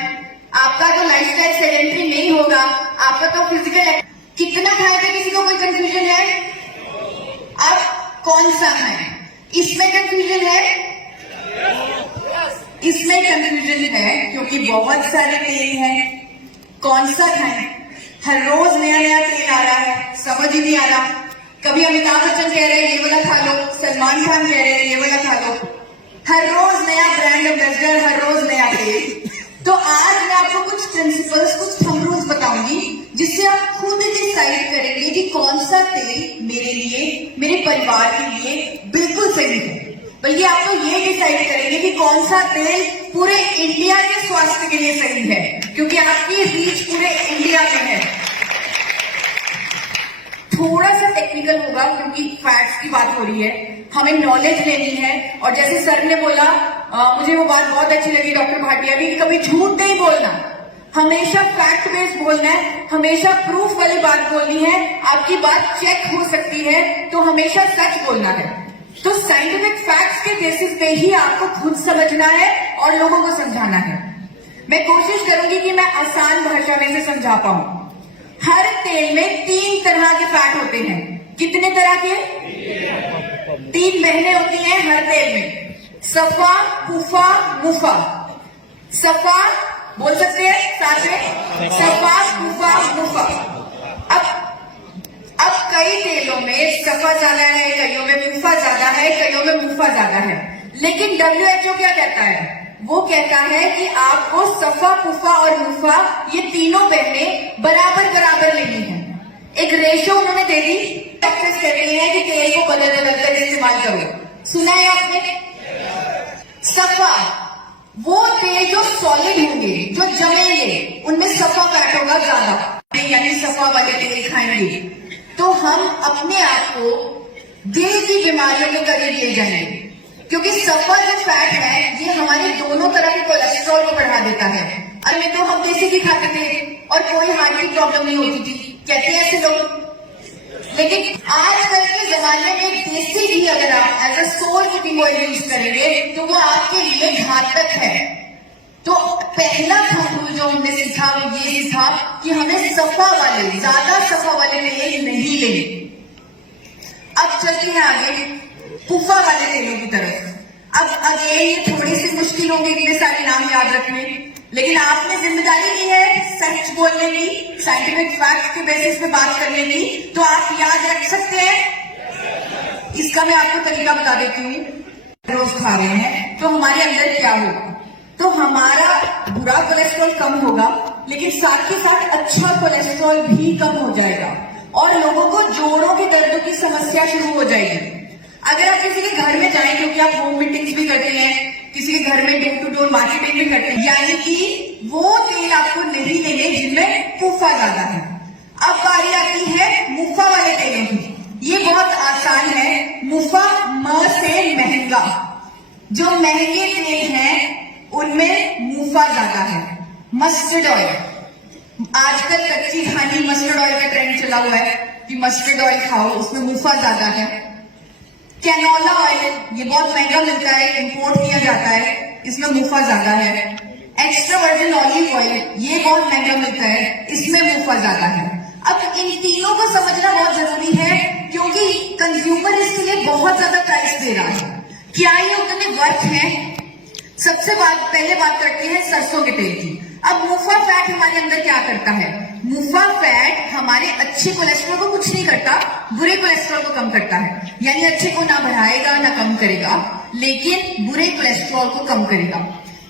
आपका तो लाइफस्टाइल सेडेंटरी नहीं होगा, आपका तो फिजिकल। कितना खाएगा किसी को कोई कंफ्यूजन है? अब कौन सा खाएं, इसमें कंफ्यूजन है, इसमें कंफ्यूजन है, क्योंकि बहुत सारे तेल हैं। कौन सा खाएं? हर रोज नया नया तेल आ रहा है, समझ ही नहीं आ रहा। कभी अमिताभ बच्चन कह रहे हैं ये वाला खा लो, सलमान खान कह रहे हैं ये वाला खा लो। हर रोज नया ब्रांड एम्बेसडर, हर रोज नया तेल। तो आज मैं आपको कुछ प्रिंसिपल्स, कुछ थंब रूल्स बताऊंगी जिससे आप खुद डिसाइड करेंगे कि कौन सा तेल मेरे लिए, मेरे परिवार के लिए बिल्कुल सही है। बल्कि आप तो ये डिसाइड करेंगे कि कौन सा तेल पूरे इंडिया के स्वास्थ्य के लिए सही है, क्योंकि आपकी रीच पूरे इंडिया में है। थोड़ा सा टेक्निकल होगा क्योंकि फैट्स की बात हो रही है, हमें नॉलेज लेनी है। और जैसे सर ने बोला, मुझे वो बात बहुत अच्छी लगी डॉक्टर भाटिया की, कभी झूठ नहीं बोलना, हमेशा फैक्ट बेस्ड बोलना है, हमेशा प्रूफ वाली बात बोलनी है। आपकी बात चेक हो सकती है तो हमेशा सच बोलना है। तो साइंटिफिक फैक्ट्स के बेसिस पे ही आपको खुद समझना है और लोगों को समझाना है। मैं कोशिश करूंगी कि मैं आसान भाषा में से समझा पाऊं। हर तेल में 3 तरह के फैट होते हैं। कितने तरह के? 3 बहनें होती हैं हर तेल में, सफा, कुफा, मुफा। सफा बोल सकते हैं साथ में, सफा, कुफा, मुफा। अब कई तेलों में सफा ज्यादा है, कईयों में मुफा ज्यादा है, कईयों में मुफा ज्यादा है। लेकिन WHO क्या कहता है? वो कहता है कि आपको सफा, कुफा और मुफा, ये तीनों बहनें बराबर बराबर लेनी है। एक रेशो उन्होंने दे दी, प्रैक्टिस कर रही है कि तेल को बदल बदल कर इस्तेमाल करो। सुना है आपने? सफा वो तेल जो सॉलिड होंगे, जो जमेंगे, उनमें सफा फैट होगा ज्यादा, यानी सफा वाले तेल खाएंगे तो हम अपने आप को दिल की बीमारियों के करीब ले जाएंगे, क्योंकि सफा जो फैट है ये हमारे दोनों तरह के कोलेस्ट्रॉल को बढ़ा देता है। अरे तो हम देसी घी खाते थे और कोई हार्ट की प्रॉब्लम नहीं होती थी, कहते हैं ऐसे लोग। लेकिन आजकल के जमाने में देसी घी अगर आप as a sole cooking oil use करेंगे तो वो आपके लिए घातक है। तो पहला थंब जो हमने सीखा वो ये सीखा कि हमें सफा वाले, ज्यादा सफा वाले तेल नहीं लेने। अब चलते हैं आगे पुफा वाले तेलों की तरफ। अब अगेन ये थोड़ी सी मुश्किल होगी इतने सारे नाम याद रखने, लेकिन आपने जिम्मेदारी ली है सच बोलने की, साइंटिफिक फैक्ट के बेसिस पे बात करने की, तो आप याद रख सकते हैं। इसका मैं आपको तरीका बता देती हूँ। रोज खा रहे हैं तो हमारे अंदर क्या होगा, तो हमारा बुरा कोलेस्ट्रॉल कम होगा, लेकिन साथ ही साथ अच्छा कोलेस्ट्रॉल भी कम हो जाएगा और लोगों को जोड़ों के दर्द की समस्या शुरू हो जाएगी। अगर आप किसी के घर में जाएं, क्योंकि आप होम मीटिंग्स भी करते हैं, किसी के घर में डोर टू डोर मार्केटिंग भी करते हैं, यानी कि वो तेल आपको नहीं लेने जिनमें पुफा ज्यादा है। अब बारी आती है मुफा वाले तेलों की। ये बहुत आसान है। मुफा म से महंगा, जो महंगे तेल हैं उनमें मुफा ज्यादा है। मस्टर्ड ऑयल, आजकल कच्ची खानी मस्टर्ड ऑयल का ट्रेंड चला हुआ है कि मस्टर्ड ऑयल खाओ, उसमें मुफा ज्यादा है। कैनोला ऑयल, ये बहुत महंगा मिलता है, इंपोर्ट किया जाता है, इसमें मुफा ज्यादा है। एक्स्ट्रा वर्जिन ऑलिव ऑयल, ये बहुत महंगा मिलता है, इसमें मुफा ज्यादा है। अब इन तीनों को समझना बहुत जरूरी है, क्योंकि कंज्यूमर इसके लिए बहुत ज्यादा प्राइस दे रहा है। क्या ये उतने वर्थ है? सबसे पहले बात करते हैं सरसों के तेल की। अब मुफा फैट हमारे अंदर क्या करता है? मुफा फैट हमारे अच्छे कोलेस्ट्रॉल को कुछ नहीं करता, बुरे कोलेस्ट्रॉल को कम करता है। यानी अच्छे को ना बढ़ाएगा ना कम करेगा, लेकिन बुरे कोलेस्ट्रॉल को कम करेगा।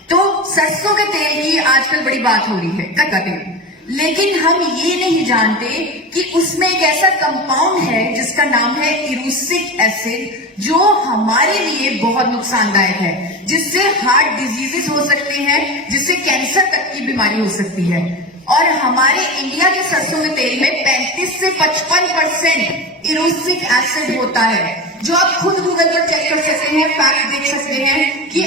तो सरसों के तेल की आजकल बड़ी बात हो रही है, कटका तेल, लेकिन हम ये नहीं जानते कि उसमें एक ऐसा कंपाउंड है जिसका नाम है इरूसिक एसिड, जो हमारे लिए बहुत नुकसानदायक है, जिससे हार्ट डिजीजेस हो सकते हैं, जिससे कैंसर तक की बीमारी हो सकती है। और हमारे इंडिया के सरसों के तेल में 35 से 55% इरूसिक एसिड होता है, जो आप खुद गूगल पर चेक कर सकते हैं, फैक्ट देख सकते हैं कि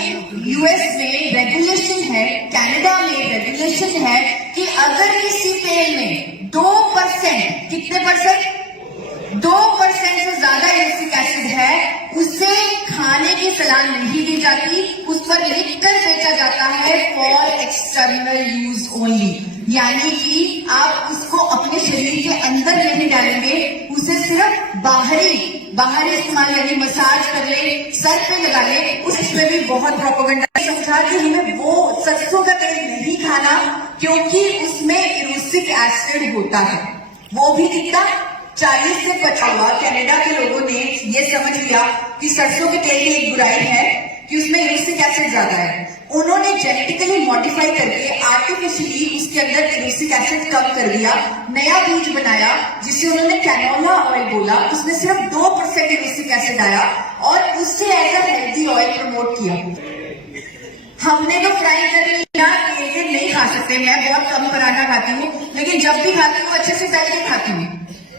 यूएस में रेगुलेशन है, कनाडा में रेगुलेशन है कि अगर किसी तेल में 2%, कितने परसेंट? 2% से ज्यादा इरूसिक एसिड है, उसे खाने की सलाह नहीं दी जाती, उस पर लिखकर बेचा जाता है फॉर एक्सटर्नल यूज ओनली। यानी कि आप उसको अपने शरीर के अंदर नहीं डालेंगे, उसे सिर्फ बाहरी इस्तेमाल, यानी मसाज कर ले, सर पे लगा ले। उसमें भी बहुत प्रोपेगेंडा समझा कि हमें वो सरसों का तेल नहीं खाना, क्योंकि उसमें इरूसिक एसिड होता है। वो भी कितना? 40 से 50। कनाडा के लोगों ने ये समझ लिया कि सरसों के तेल की एक बुराई है कि उसमें इरूसिक एसिड ज्यादा है। उन्होंने जेनेटिकली मॉडिफाई करके आर्टिफिशियली उसके अंदर इरूसिक एसिड कम कर दिया, नया बीज बनाया जिसे उन्होंने कैनोला ऑयल बोला, उसमें सिर्फ 2% इरूसिक एसिड आया और उससे as a healthy oil promote किया। हमने तो फ्राई कर लिया, तेल नहीं खा सकते। मैं बहुत कम पराठा खाती हूँ, लेकिन जब भी खाती हूँ अच्छे से तल के खाती हूँ,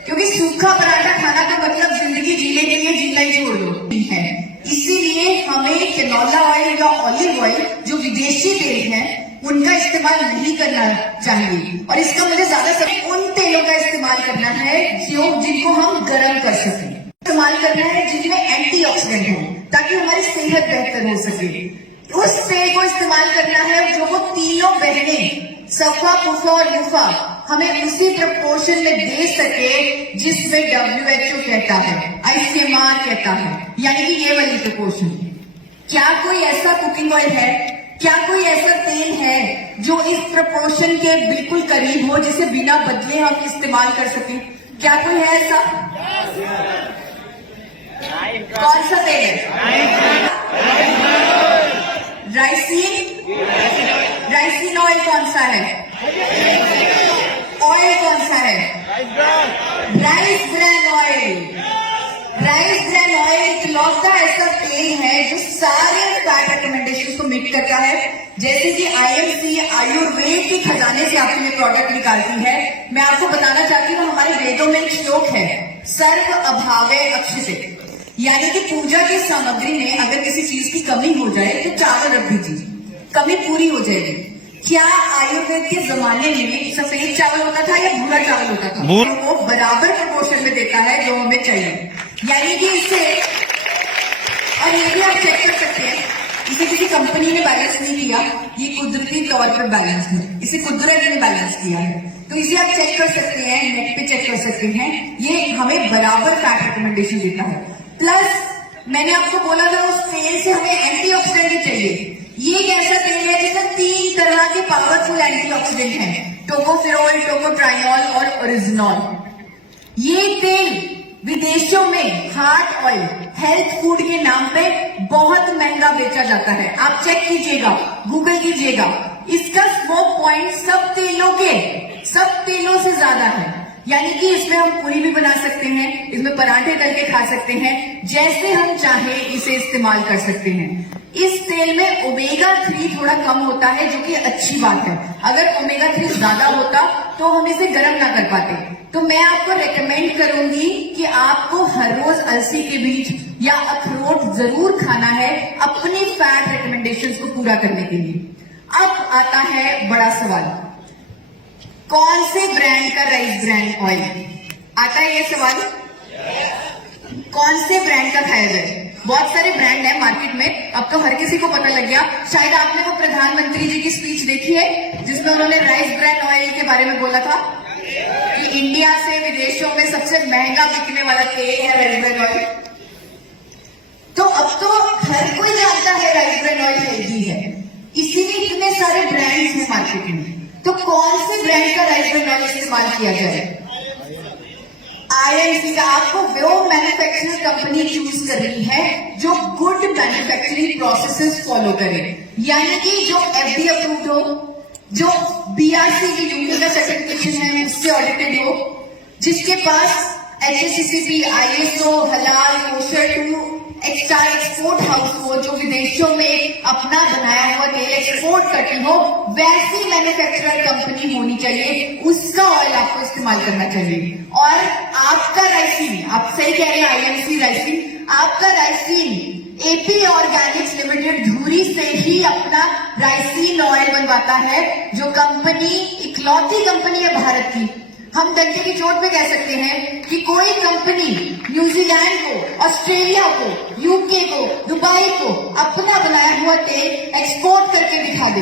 क्योंकि सूखा पराठा खाना का मतलब जिंदगी जीने के लिए जीना ही छोड़ दो है। इसीलिए हमें कैनोला ऑयल या ऑलिव ऑयल, जो विदेशी तेल है, उनका इस्तेमाल नहीं करना चाहिए। और इसका मुझे ज्यादातर उन तेलों का इस्तेमाल करना है जिनको हम गर्म कर सकें, इस्तेमाल करना है जिनमें एंटीऑक्सीडेंट हो, ताकि हमारी सेहत बेहतर हो सके। उस तेल को इस्तेमाल करना है जो वो तीनों बहनें सफा, पुफा और मुफा हमें उसी प्रपोर्शन में दे सके जिसमें WHO कहता है, ICMR कहता है, यानी कि ये वाली प्रपोर्शन। क्या कोई ऐसा कुकिंग ऑयल है, क्या कोई ऐसा तेल है जो इस प्रपोर्शन के बिल्कुल करीब हो, जिसे बिना बदले हम इस्तेमाल कर सकें? क्या कोई है ऐसा? कौन सा तेल है? राइसिन ऑयल कौन सा है? ऑयल कौन सा है? Rice bran oil. Rice bran oil इकलौता ऐसा ऐसा तेल है जो सारे फैट रिकमेंडेशन को मीट करता है। जैसे कि आईएमसी आयुर्वेद के खजाने से आपके लिए प्रोडक्ट निकालती है। मैं आपको बताना चाहती हूँ, हमारे वेदों में एक श्लोक है, सर्व अभावे अक्षते, यानी कि पूजा की सामग्री में अगर किसी चीज की कमी हो जाए तो चावल रख दीजिए, कमी पूरी हो जाएगी। क्या आयुर्वेद के जमाने में सफेद चावल होता था या भूरा चावल होता था? वो बराबर प्रपोर्शन में देता है जो हमें चाहिए, यानी कि इससे, और ये भी आप चेक कर सकते हैं, इसे किसी कंपनी ने बैलेंस नहीं किया, ये कुदरती तौर पर बैलेंस है, इसे कुदरत ने बैलेंस किया है। तो इसे आप चेक कर सकते हैं, नेट पे चेक कर सकते हैं, ये हमें बराबर फैट रिकमेंडेशन देता है। प्लस मैंने आपको बोला था उस तेल से हमें एंटीऑक्सीडेंट चाहिए। ये एक ऐसा तेल है जिसमें 3 तरह के पावरफुल एंटीऑक्सीडेंट हैं, टोकोफेरोल, टोकोट्राइनॉल और ओरिजिनॉल। ये तेल विदेशों में हार्ट ऑयल, हेल्थ फूड के नाम पे बहुत महंगा बेचा जाता है। आप चेक कीजिएगा, गूगल कीजिएगा, इसका स्मोक पॉइंट सब तेलों से ज्यादा है। यानी कि इसमें हम पूरी भी बना सकते हैं, इसमें पराठे तल के खा सकते हैं, जैसे हम चाहे इसे इस्तेमाल कर सकते हैं। इस तेल में ओमेगा 3 थोड़ा कम होता है, जो कि अच्छी बात है। अगर ओमेगा 3 ज्यादा होता तो हम इसे गर्म ना कर पाते। तो मैं आपको रेकमेंड करूंगी कि आपको हर रोज अलसी के बीज या अखरोट जरूर खाना है अपनी फैट रिकमेंडेशंस को पूरा करने के लिए। अब आता है बड़ा सवाल, कौन से ब्रांड का राइस ब्रांड ऑयल आता है? ये सवाल कौन से ब्रांड का खाया जाए? बहुत सारे ब्रांड है मार्केट में, अब तो हर किसी को पता लग गया। शायद आपने वो प्रधानमंत्री जी की स्पीच देखी है जिसमें उन्होंने राइस ब्रांड ऑयल के बारे में बोला था कि इंडिया से विदेशों में सबसे महंगा बिकने वाला तेल है राइस ब्रांड ऑयल। तो अब तो हर कोई जानता है राइस ब्रांड ऑयल हेल्दी है, इसीलिए इतने सारे ब्रांड्स हैं मार्केट में। तो कौन से ब्रांड का राइस ब्रांड ऑयल इस्तेमाल किया जाए? आईएमसी का आपको वो मैन्युफैक्चरिंग कंपनी चूज करनी है जो गुड मैन्युफैक्चरिंग प्रोसेसेस फॉलो करे, यानी कि जो एफडीए अप्रूव्ड हो, जो बीआरसी की यूके का सर्टिफिकेशन है उससे ऑडिटेड हो, जिसके पास एचएसीसीपी, आईएसओ, हलाल, कोशर टू एक्सपोर्ट हाउस हो, जो विदेशों में अपना बनाया हुआ तेल एक्सपोर्ट करती हो, वैसी मैन्युफैक्चरर कंपनी होनी चाहिए, उसका ऑयल आपको इस्तेमाल करना चाहिए। और आपका राइसिन, आप सही कह रहे हैं, आईएमसी राइसिन, आपका राइसिन एपी ऑर्गेनिक्स लिमिटेड धुरी से ही अपना राइसिन ऑयल बनवाता है, जो कंपनी इकलौती कंपनी है भारत की। हम डंडे की चोट पे कह सकते हैं कि कोई कंपनी न्यूजीलैंड को, ऑस्ट्रेलिया को, यूके को, दुबई को अपना बनाया हुआ तेल एक्सपोर्ट करके दिखा दे।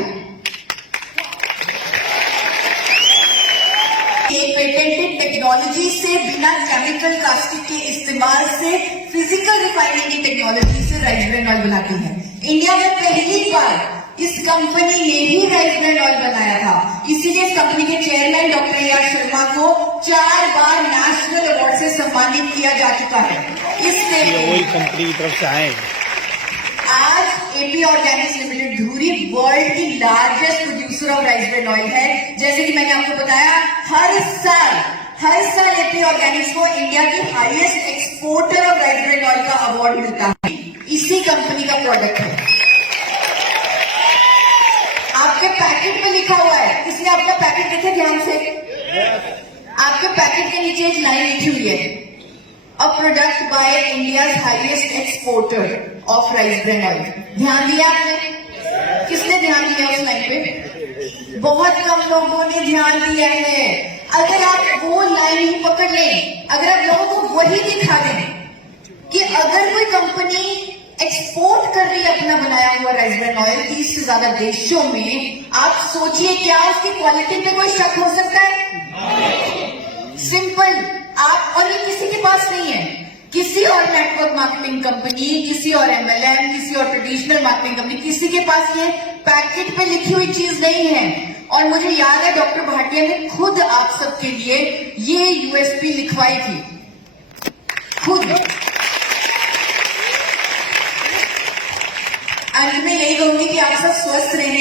एक पेटेंटेड टेक्नोलॉजी से, बिना केमिकल कास्टिक के इस्तेमाल से, फिजिकल रिफाइनिंग की टेक्नोलॉजी से राइस ब्रांड ऑयल बनाती है। इंडिया में पहली बार इस कंपनी ने ही राइस ब्रांड ऑयल बनाया था, इसीलिए इस कंपनी के चेयरमैन डॉक्टर ए.आर. शर्मा को 4 बार नेशनल अवार्ड से सम्मानित किया जा चुका है। इससे वही कंपनी की तरफ से आए। आज एपी ऑर्गेनिक्स लिमिटेड धुरी वर्ल्ड की largest producer of rice brand oil है। जैसे कि मैंने आपको बताया, हर साल एपी ऑर्गेनिक्स को इंडिया की highest exporter of rice brand oil का अवार्ड मिलता है, इसी कंपनी का प्रोडक्ट है। आपके पैकेट में लिखा हुआ है, इसलिए आपका पैकेट देखे ध्यान से, आपके पैकेट के नीचे एक लाइन लिखी हुई है, a product by India highest exporter of rice brand oil. ध्यान दिया आपने? किसने ध्यान दिया उस लाइन पे? बहुत कम लोगों ने ध्यान दिया है। अगर आप वो लाइन ही पकड़ लें, अगर आप लोगों को वही दिखा दें कि अगर कोई कंपनी एक्सपोर्ट कर रही है अपना बनाया हुआ राइस ब्रांड ऑयल 30 से ज्यादा देशों में, आप सोचिए क्या उसकी क्वालिटी पे कोई शक हो सकता है? सिंपल। आप, और ये किसी के पास नहीं है, किसी और नेटवर्क मार्केटिंग कंपनी, किसी और एमएलएम, किसी और ट्रेडिशनल मार्केटिंग कंपनी, किसी के पास ये पैकेट पे लिखी हुई चीज नहीं है। और मुझे याद है डॉक्टर भाटिया ने खुद आप सबके लिए ये यूएसपी लिखवाई थी, खुद। अंत में यही कहूंगी कि आप सब स्वस्थ रहें।